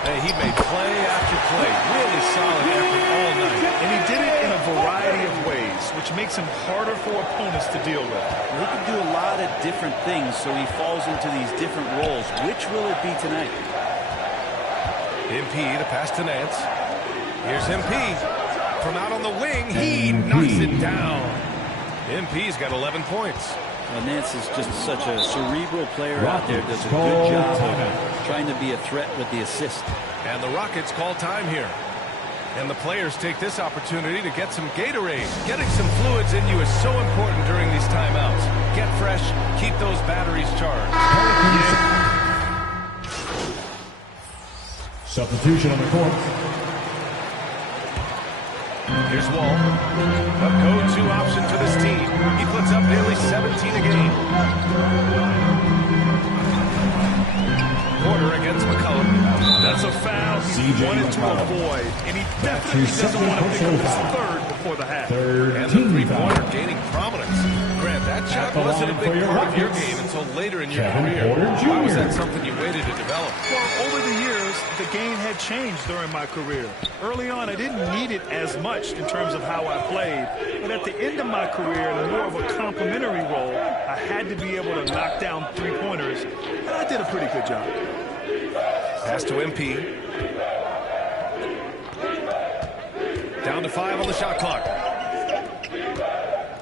Hey, he made play after play. Really solid effort all night. And he did it in a variety of ways, which makes him harder for opponents to deal with. He can do a lot of different things, so he falls into these different roles. Which will it be tonight? MP, the pass to Nance. Here's MP. From out on the wing, he knocks it down. MP's got 11 points. Well, Nance is just such a cerebral player out there. Does a good job of trying to be a threat with the assist. And the Rockets call time here. And the players take this opportunity to get some Gatorade. Getting some fluids in you is so important during these timeouts. Get fresh, keep those batteries charged. Substitution on the court. Here's Wall, a go-to option for this team. He puts up nearly 17 a game. Porter against McCollum. That's a foul he wanted to avoid, and he definitely doesn't want to pick up his third before the half. And the three-pointer gaining prominence. Grant, that shot wasn't a big part of your game until later in your career. Why was that something you waited to develop? Well, over the years, the game had changed during my career. Early on, I didn't need it as much in terms of how I played. But at the end of my career, in more of a complementary role, I had to be able to knock down three-pointers. And I did a pretty good job. Pass to MP. Down to 5 on the shot clock.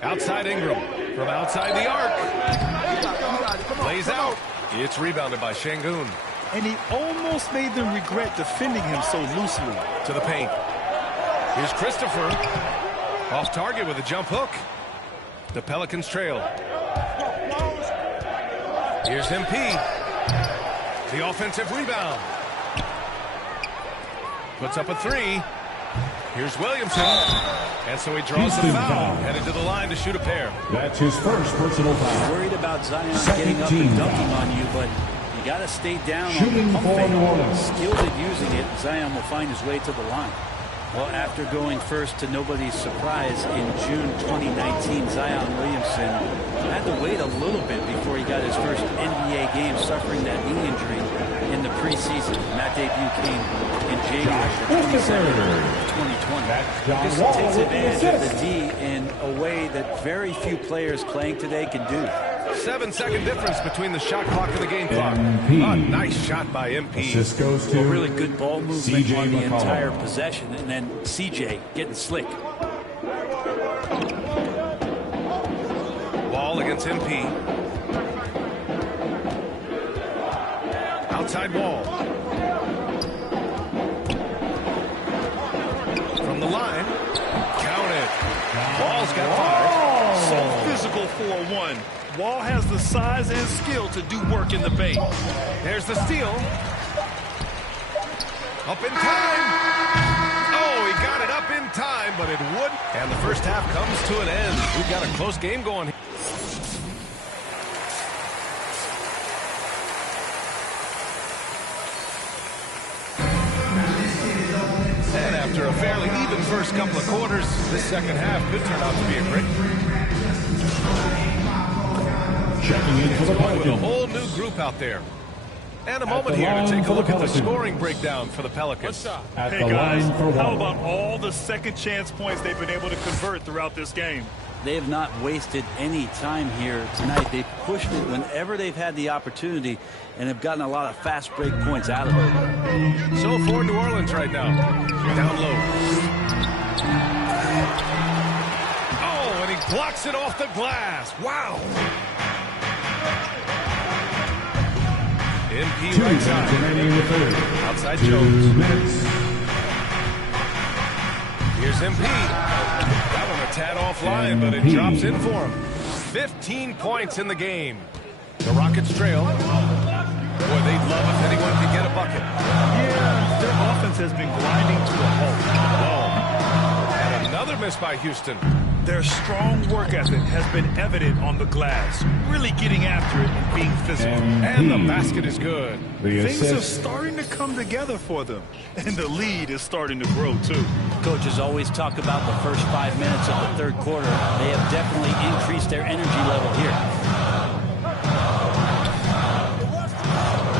Outside Ingram. From outside the arc. Plays out. It's rebounded by Şengün. And he almost made them regret defending him so loosely. To the paint. Here's Christopher. Off target with a jump hook. The Pelicans trail. Here's MP. The offensive rebound. Puts up a 3. Here's Williamson. And so he draws the foul. Headed to the line to shoot a pair. That's his first personal foul. Worried about Zion getting up and dunking on you, but you got to stay down shooting on the pump fake. Skilled at using it, Zion will find his way to the line. Well, after going first to nobody's surprise in June 2019, Zion Williamson had to wait a little bit before he got his first NBA game, suffering that knee injury in the preseason. And that debut came in January 22nd of 2020. This takes advantage of the D in a way that very few players playing today can do. 7-second difference between the shot clock and the game clock. A nice shot by MP. Assist goes to a really good ball movement CJ on the McCollum. entire possession, and then CJ getting slick. Ball against MP. Outside wall. From the line. Count it. Wall's got 5. So physical for a 1. Wall has the size and skill to do work in the paint. There's the steal. Up in time. Oh, he got it up in time, but it wouldn't. And the first half comes to an end. We've got a close game going here. And after a fairly even first couple of quarters, this second half could turn out to be a great. Checking in for the With a Pelicans. whole new group out there. And a moment here to take a look at the scoring breakdown for the Pelicans. Hey guys, how about all the second chance points they've been able to convert throughout this game? They have not wasted any time here tonight. They've pushed it whenever they've had the opportunity and have gotten a lot of fast break points out of it. So for New Orleans right now. Down low. Oh, and he blocks it off the glass. Wow. MP right side. Remaining in the third. Outside 2 Jones. minutes. Here's MP. That one a tad offline, but it drops in for him. 15 points in the game. The Rockets trail. Boy, they'd love if anyone could get a bucket. Yeah, their offense has been grinding to a halt. And another miss by Houston. Their strong work ethic has been evident on the glass, really getting after it and being physical. And the basket is good. Things are starting to come together for them, and the lead is starting to grow too. Coaches always talk about the first 5 minutes of the third quarter. They have definitely increased their energy level here.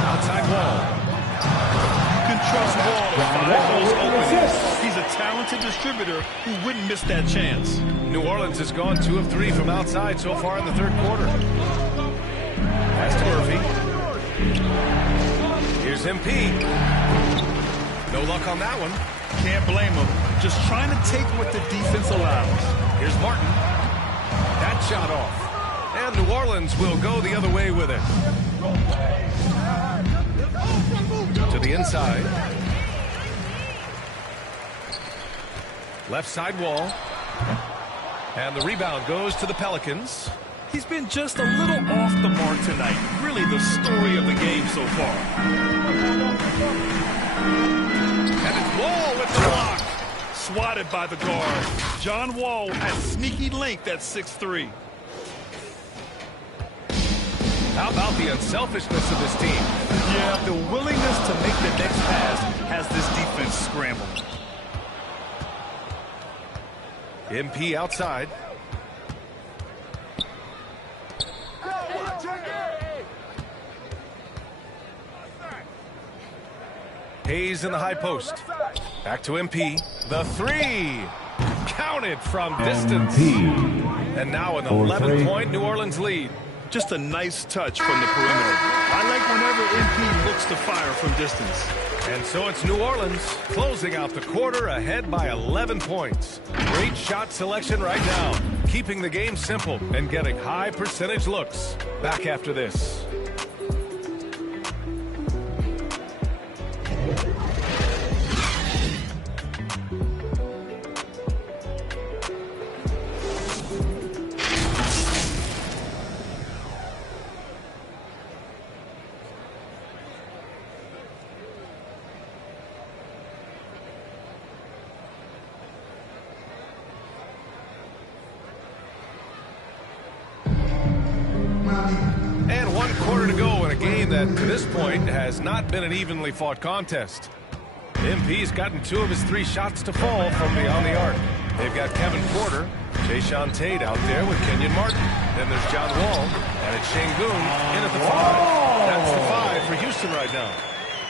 Outside wall. You can trust Wall to find those openings. He's a talented distributor who wouldn't miss that chance. New Orleans has gone 2 of 3 from outside so far in the third quarter. Pass to Murphy. Here's MP. No luck on that one. Can't blame him. Just trying to take what the defense allows. Here's Martin. That shot off. And New Orleans will go the other way with it. To the inside. Left side wall. And the rebound goes to the Pelicans. He's been just a little off the mark tonight. Really the story of the game so far. And it's Wall with the block. Swatted by the guard. John Wall has sneaky length at 6'3". How about the unselfishness of this team? Yeah, the willingness to make the next pass has this defense scrambled. MP outside. Hayes in the high post. Back to MP. The 3. Counted from distance. And now an 11-point New Orleans lead. Just a nice touch from the perimeter. I like whenever MP looks to fire from distance. And so it's New Orleans closing out the quarter ahead by 11 points. Great shot selection right now, keeping the game simple and getting high percentage looks. Back after this. And 1 quarter to go in a game that, to this point, has not been an evenly fought contest. MP's gotten 2 of his 3 shots to fall from beyond the arc. They've got Kevin Porter, Jayshawn Tate out there with Kenyon Martin. Then there's John Wall, and it's Şengün in at the 5. That's the 5 for Houston right now.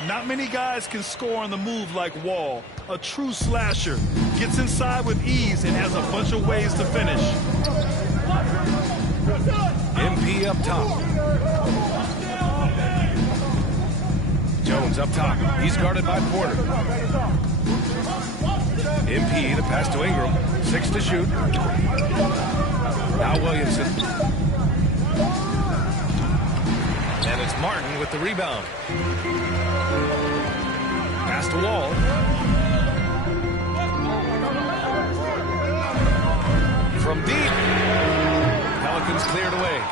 Not many guys can score on the move like Wall. A true slasher. Gets inside with ease and has a bunch of ways to finish. MP MP up top. Jones up top. He's guarded by Porter. MP, the pass to Ingram. 6 to shoot. Now Williamson. And it's Martin with the rebound. Pass to Wall. From deep. Pelicans cleared away.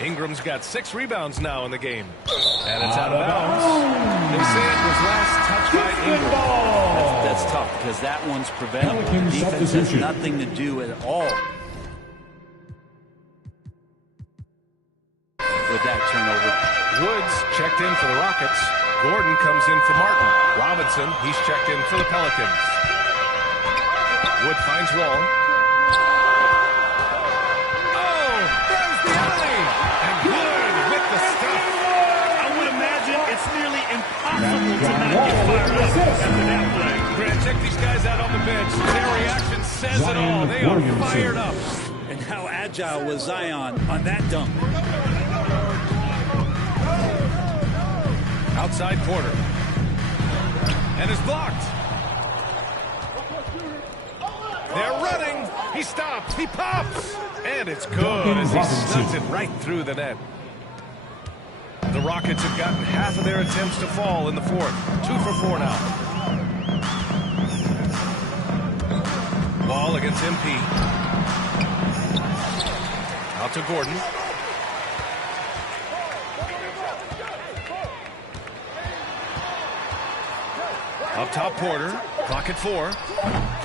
Ingram's got 6 rebounds now in the game. And it's out of bounds. They say it was last touched by Ingram. That's tough because that one's preventable. The defense has nothing to do at all with that turnover. Woods checked in for the Rockets. Gordon comes in for Martin. Robinson, he's checked in for the Pelicans. Wood finds Wall. Oh, there's the alley. And Good with the stuff. I would imagine it's nearly impossible to not get fired up after that play. Grant, check these guys out on the bench. Their reaction says it all. They are fired up. And how agile was Zion on that dunk? Outside Porter. And is blocked. They're running. He stops. He pops. And it's good as he slips it right through the net. The Rockets have gotten half of their attempts to fall in the fourth. 2 for 4 now. Ball against MP. Out to Gordon. Up top, Porter. Clock at 4.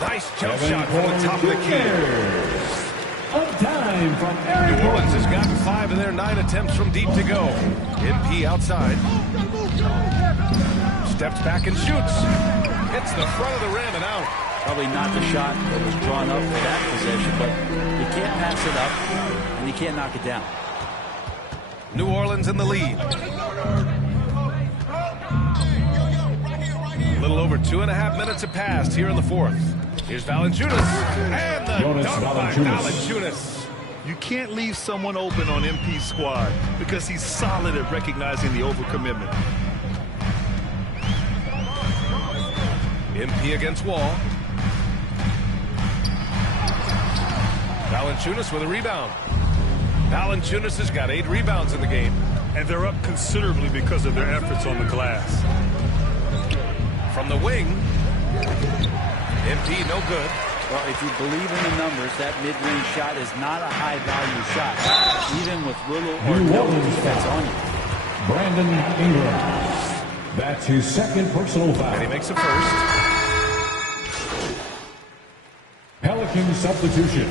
Nice jump shot from the top of the key. New Orleans has gotten 5 of their 9 attempts from deep to go. MP outside. Steps back and shoots. Hits the front of the rim and out. Probably not the shot that was drawn up for that possession, but you can't pass it up and you can't knock it down. New Orleans in the lead. A little over 2.5 minutes have passed here in the fourth. Here's Valanciunas. And the dunk by Valanciunas. You can't leave someone open on MP's squad because he's solid at recognizing the overcommitment. MP against Wall. Valanciunas with a rebound. Valanciunas has got 8 rebounds in the game. And they're up considerably because of their efforts on the glass. From the wing. MP no good. Well, if you believe in the numbers, that mid-range shot is not a high-value shot, even with little or no defense on you. Brandon Ingram. That's his second personal foul. And he makes a first. Pelican substitution.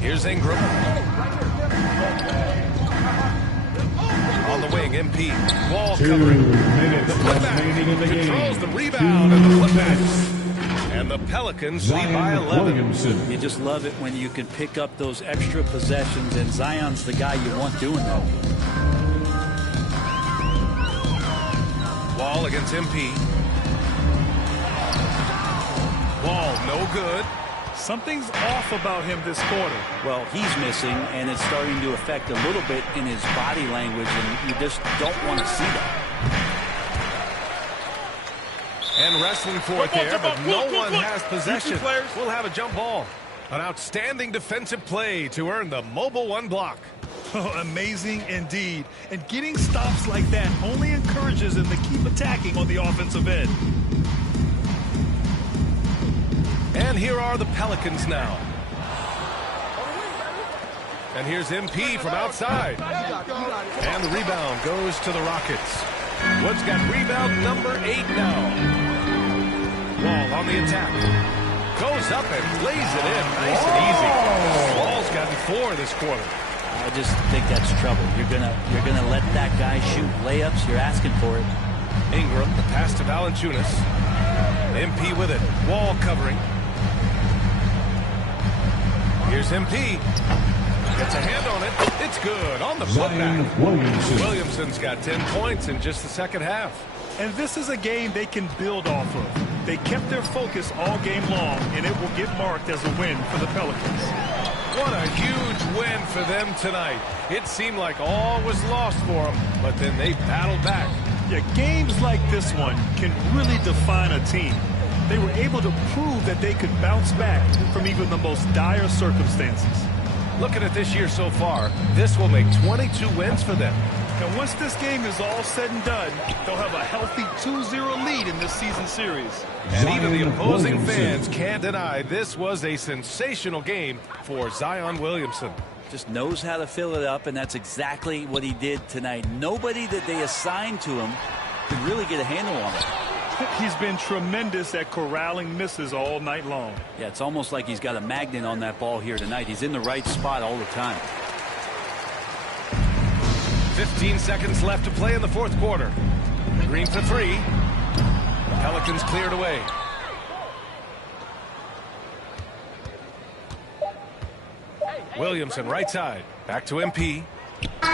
Here's Ingram. On the wing, MP. Wall 2 covering. minutes remaining in the game. Controls the rebound and the putback. And the Pelicans lead by 11. Williamson. You just love it when you can pick up those extra possessions, and Zion's the guy you want doing that. Wall against MP. Wall no good. Something's off about him this quarter. Well, he's missing, and it's starting to affect a little bit in his body language, and you just don't want to see that. And wrestling for it there, but no one has possession. We'll have a jump ball. An outstanding defensive play to earn the Mobile 1 block. Oh, amazing indeed. And getting stops like that only encourages him to keep attacking on the offensive end. And here are the Pelicans now. And here's MP from outside. And the rebound goes to the Rockets. Woods got rebound number 8 now. Wall on the attack. Goes up and lays it in. Nice and easy. Wall's gotten 4 this quarter. I just think that's trouble. You're gonna let that guy shoot layups. You're asking for it. Ingram, the pass to Valanciunas. MP with it. Wall covering. Here's MP. Gets a hand on it. It's good on the putback. Williamson's got 10 points in just the second half. And this is a game they can build off of. They kept their focus all game long, and it will get marked as a win for the Pelicans. What a huge win for them tonight. It seemed like all was lost for them, but then they battled back. Yeah, games like this one can really define a team. They were able to prove that they could bounce back from even the most dire circumstances. Looking at this year so far, this will make 22 wins for them. And once this game is all said and done, they'll have a healthy 2-0 lead in this season series. And even the opposing fans can't deny this was a sensational game for Zion Williamson. Just knows how to fill it up, and that's exactly what he did tonight. Nobody that they assigned to him could really get a handle on it. He's been tremendous at corralling misses all night long. Yeah, it's almost like he's got a magnet on that ball here tonight. He's in the right spot all the time. 15 seconds left to play in the fourth quarter. Green for three. Pelicans cleared away. Williamson right side. Back to MP. And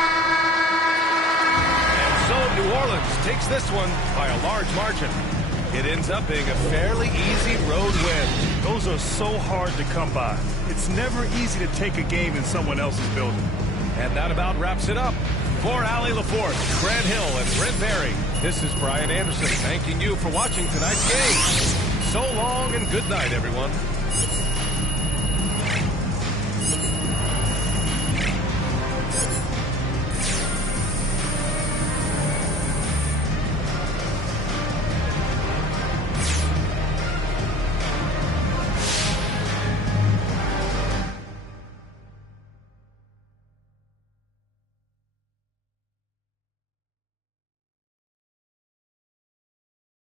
so New Orleans takes this one by a large margin. It ends up being a fairly easy road win. Those are so hard to come by. It's never easy to take a game in someone else's building. And that about wraps it up. For Allie LaForce, Grant Hill, and Brent Barry, this is Brian Anderson thanking you for watching tonight's game. So long and good night, everyone.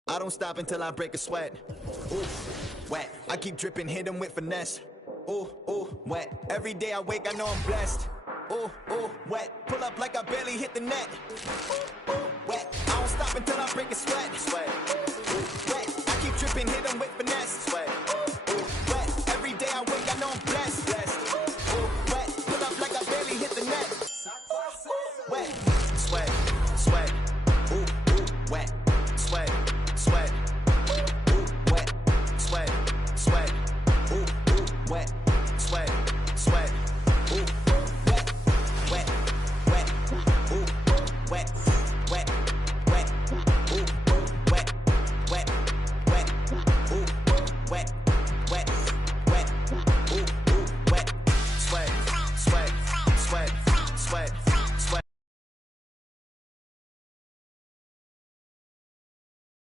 I don't stop until I break a sweat. Ooh, wet. I keep dripping, hit them with finesse. Ooh, ooh, wet. Every day I wake, I know I'm blessed. Ooh, ooh, wet. Pull up like I barely hit the net. Ooh, ooh, wet. I don't stop until I break a sweat. Sweat. Ooh, wet. I keep dripping, hit them with finesse. Sweat. Ooh, wet. Every day I wake, I know I'm blessed. Ooh, wet. Pull up like I barely hit the net. Wet. Sweat. Sweat. Ooh, ooh, wet. Sweat. Sweat, ooh, wet, sweat, sweat, ooh, ooh, wet.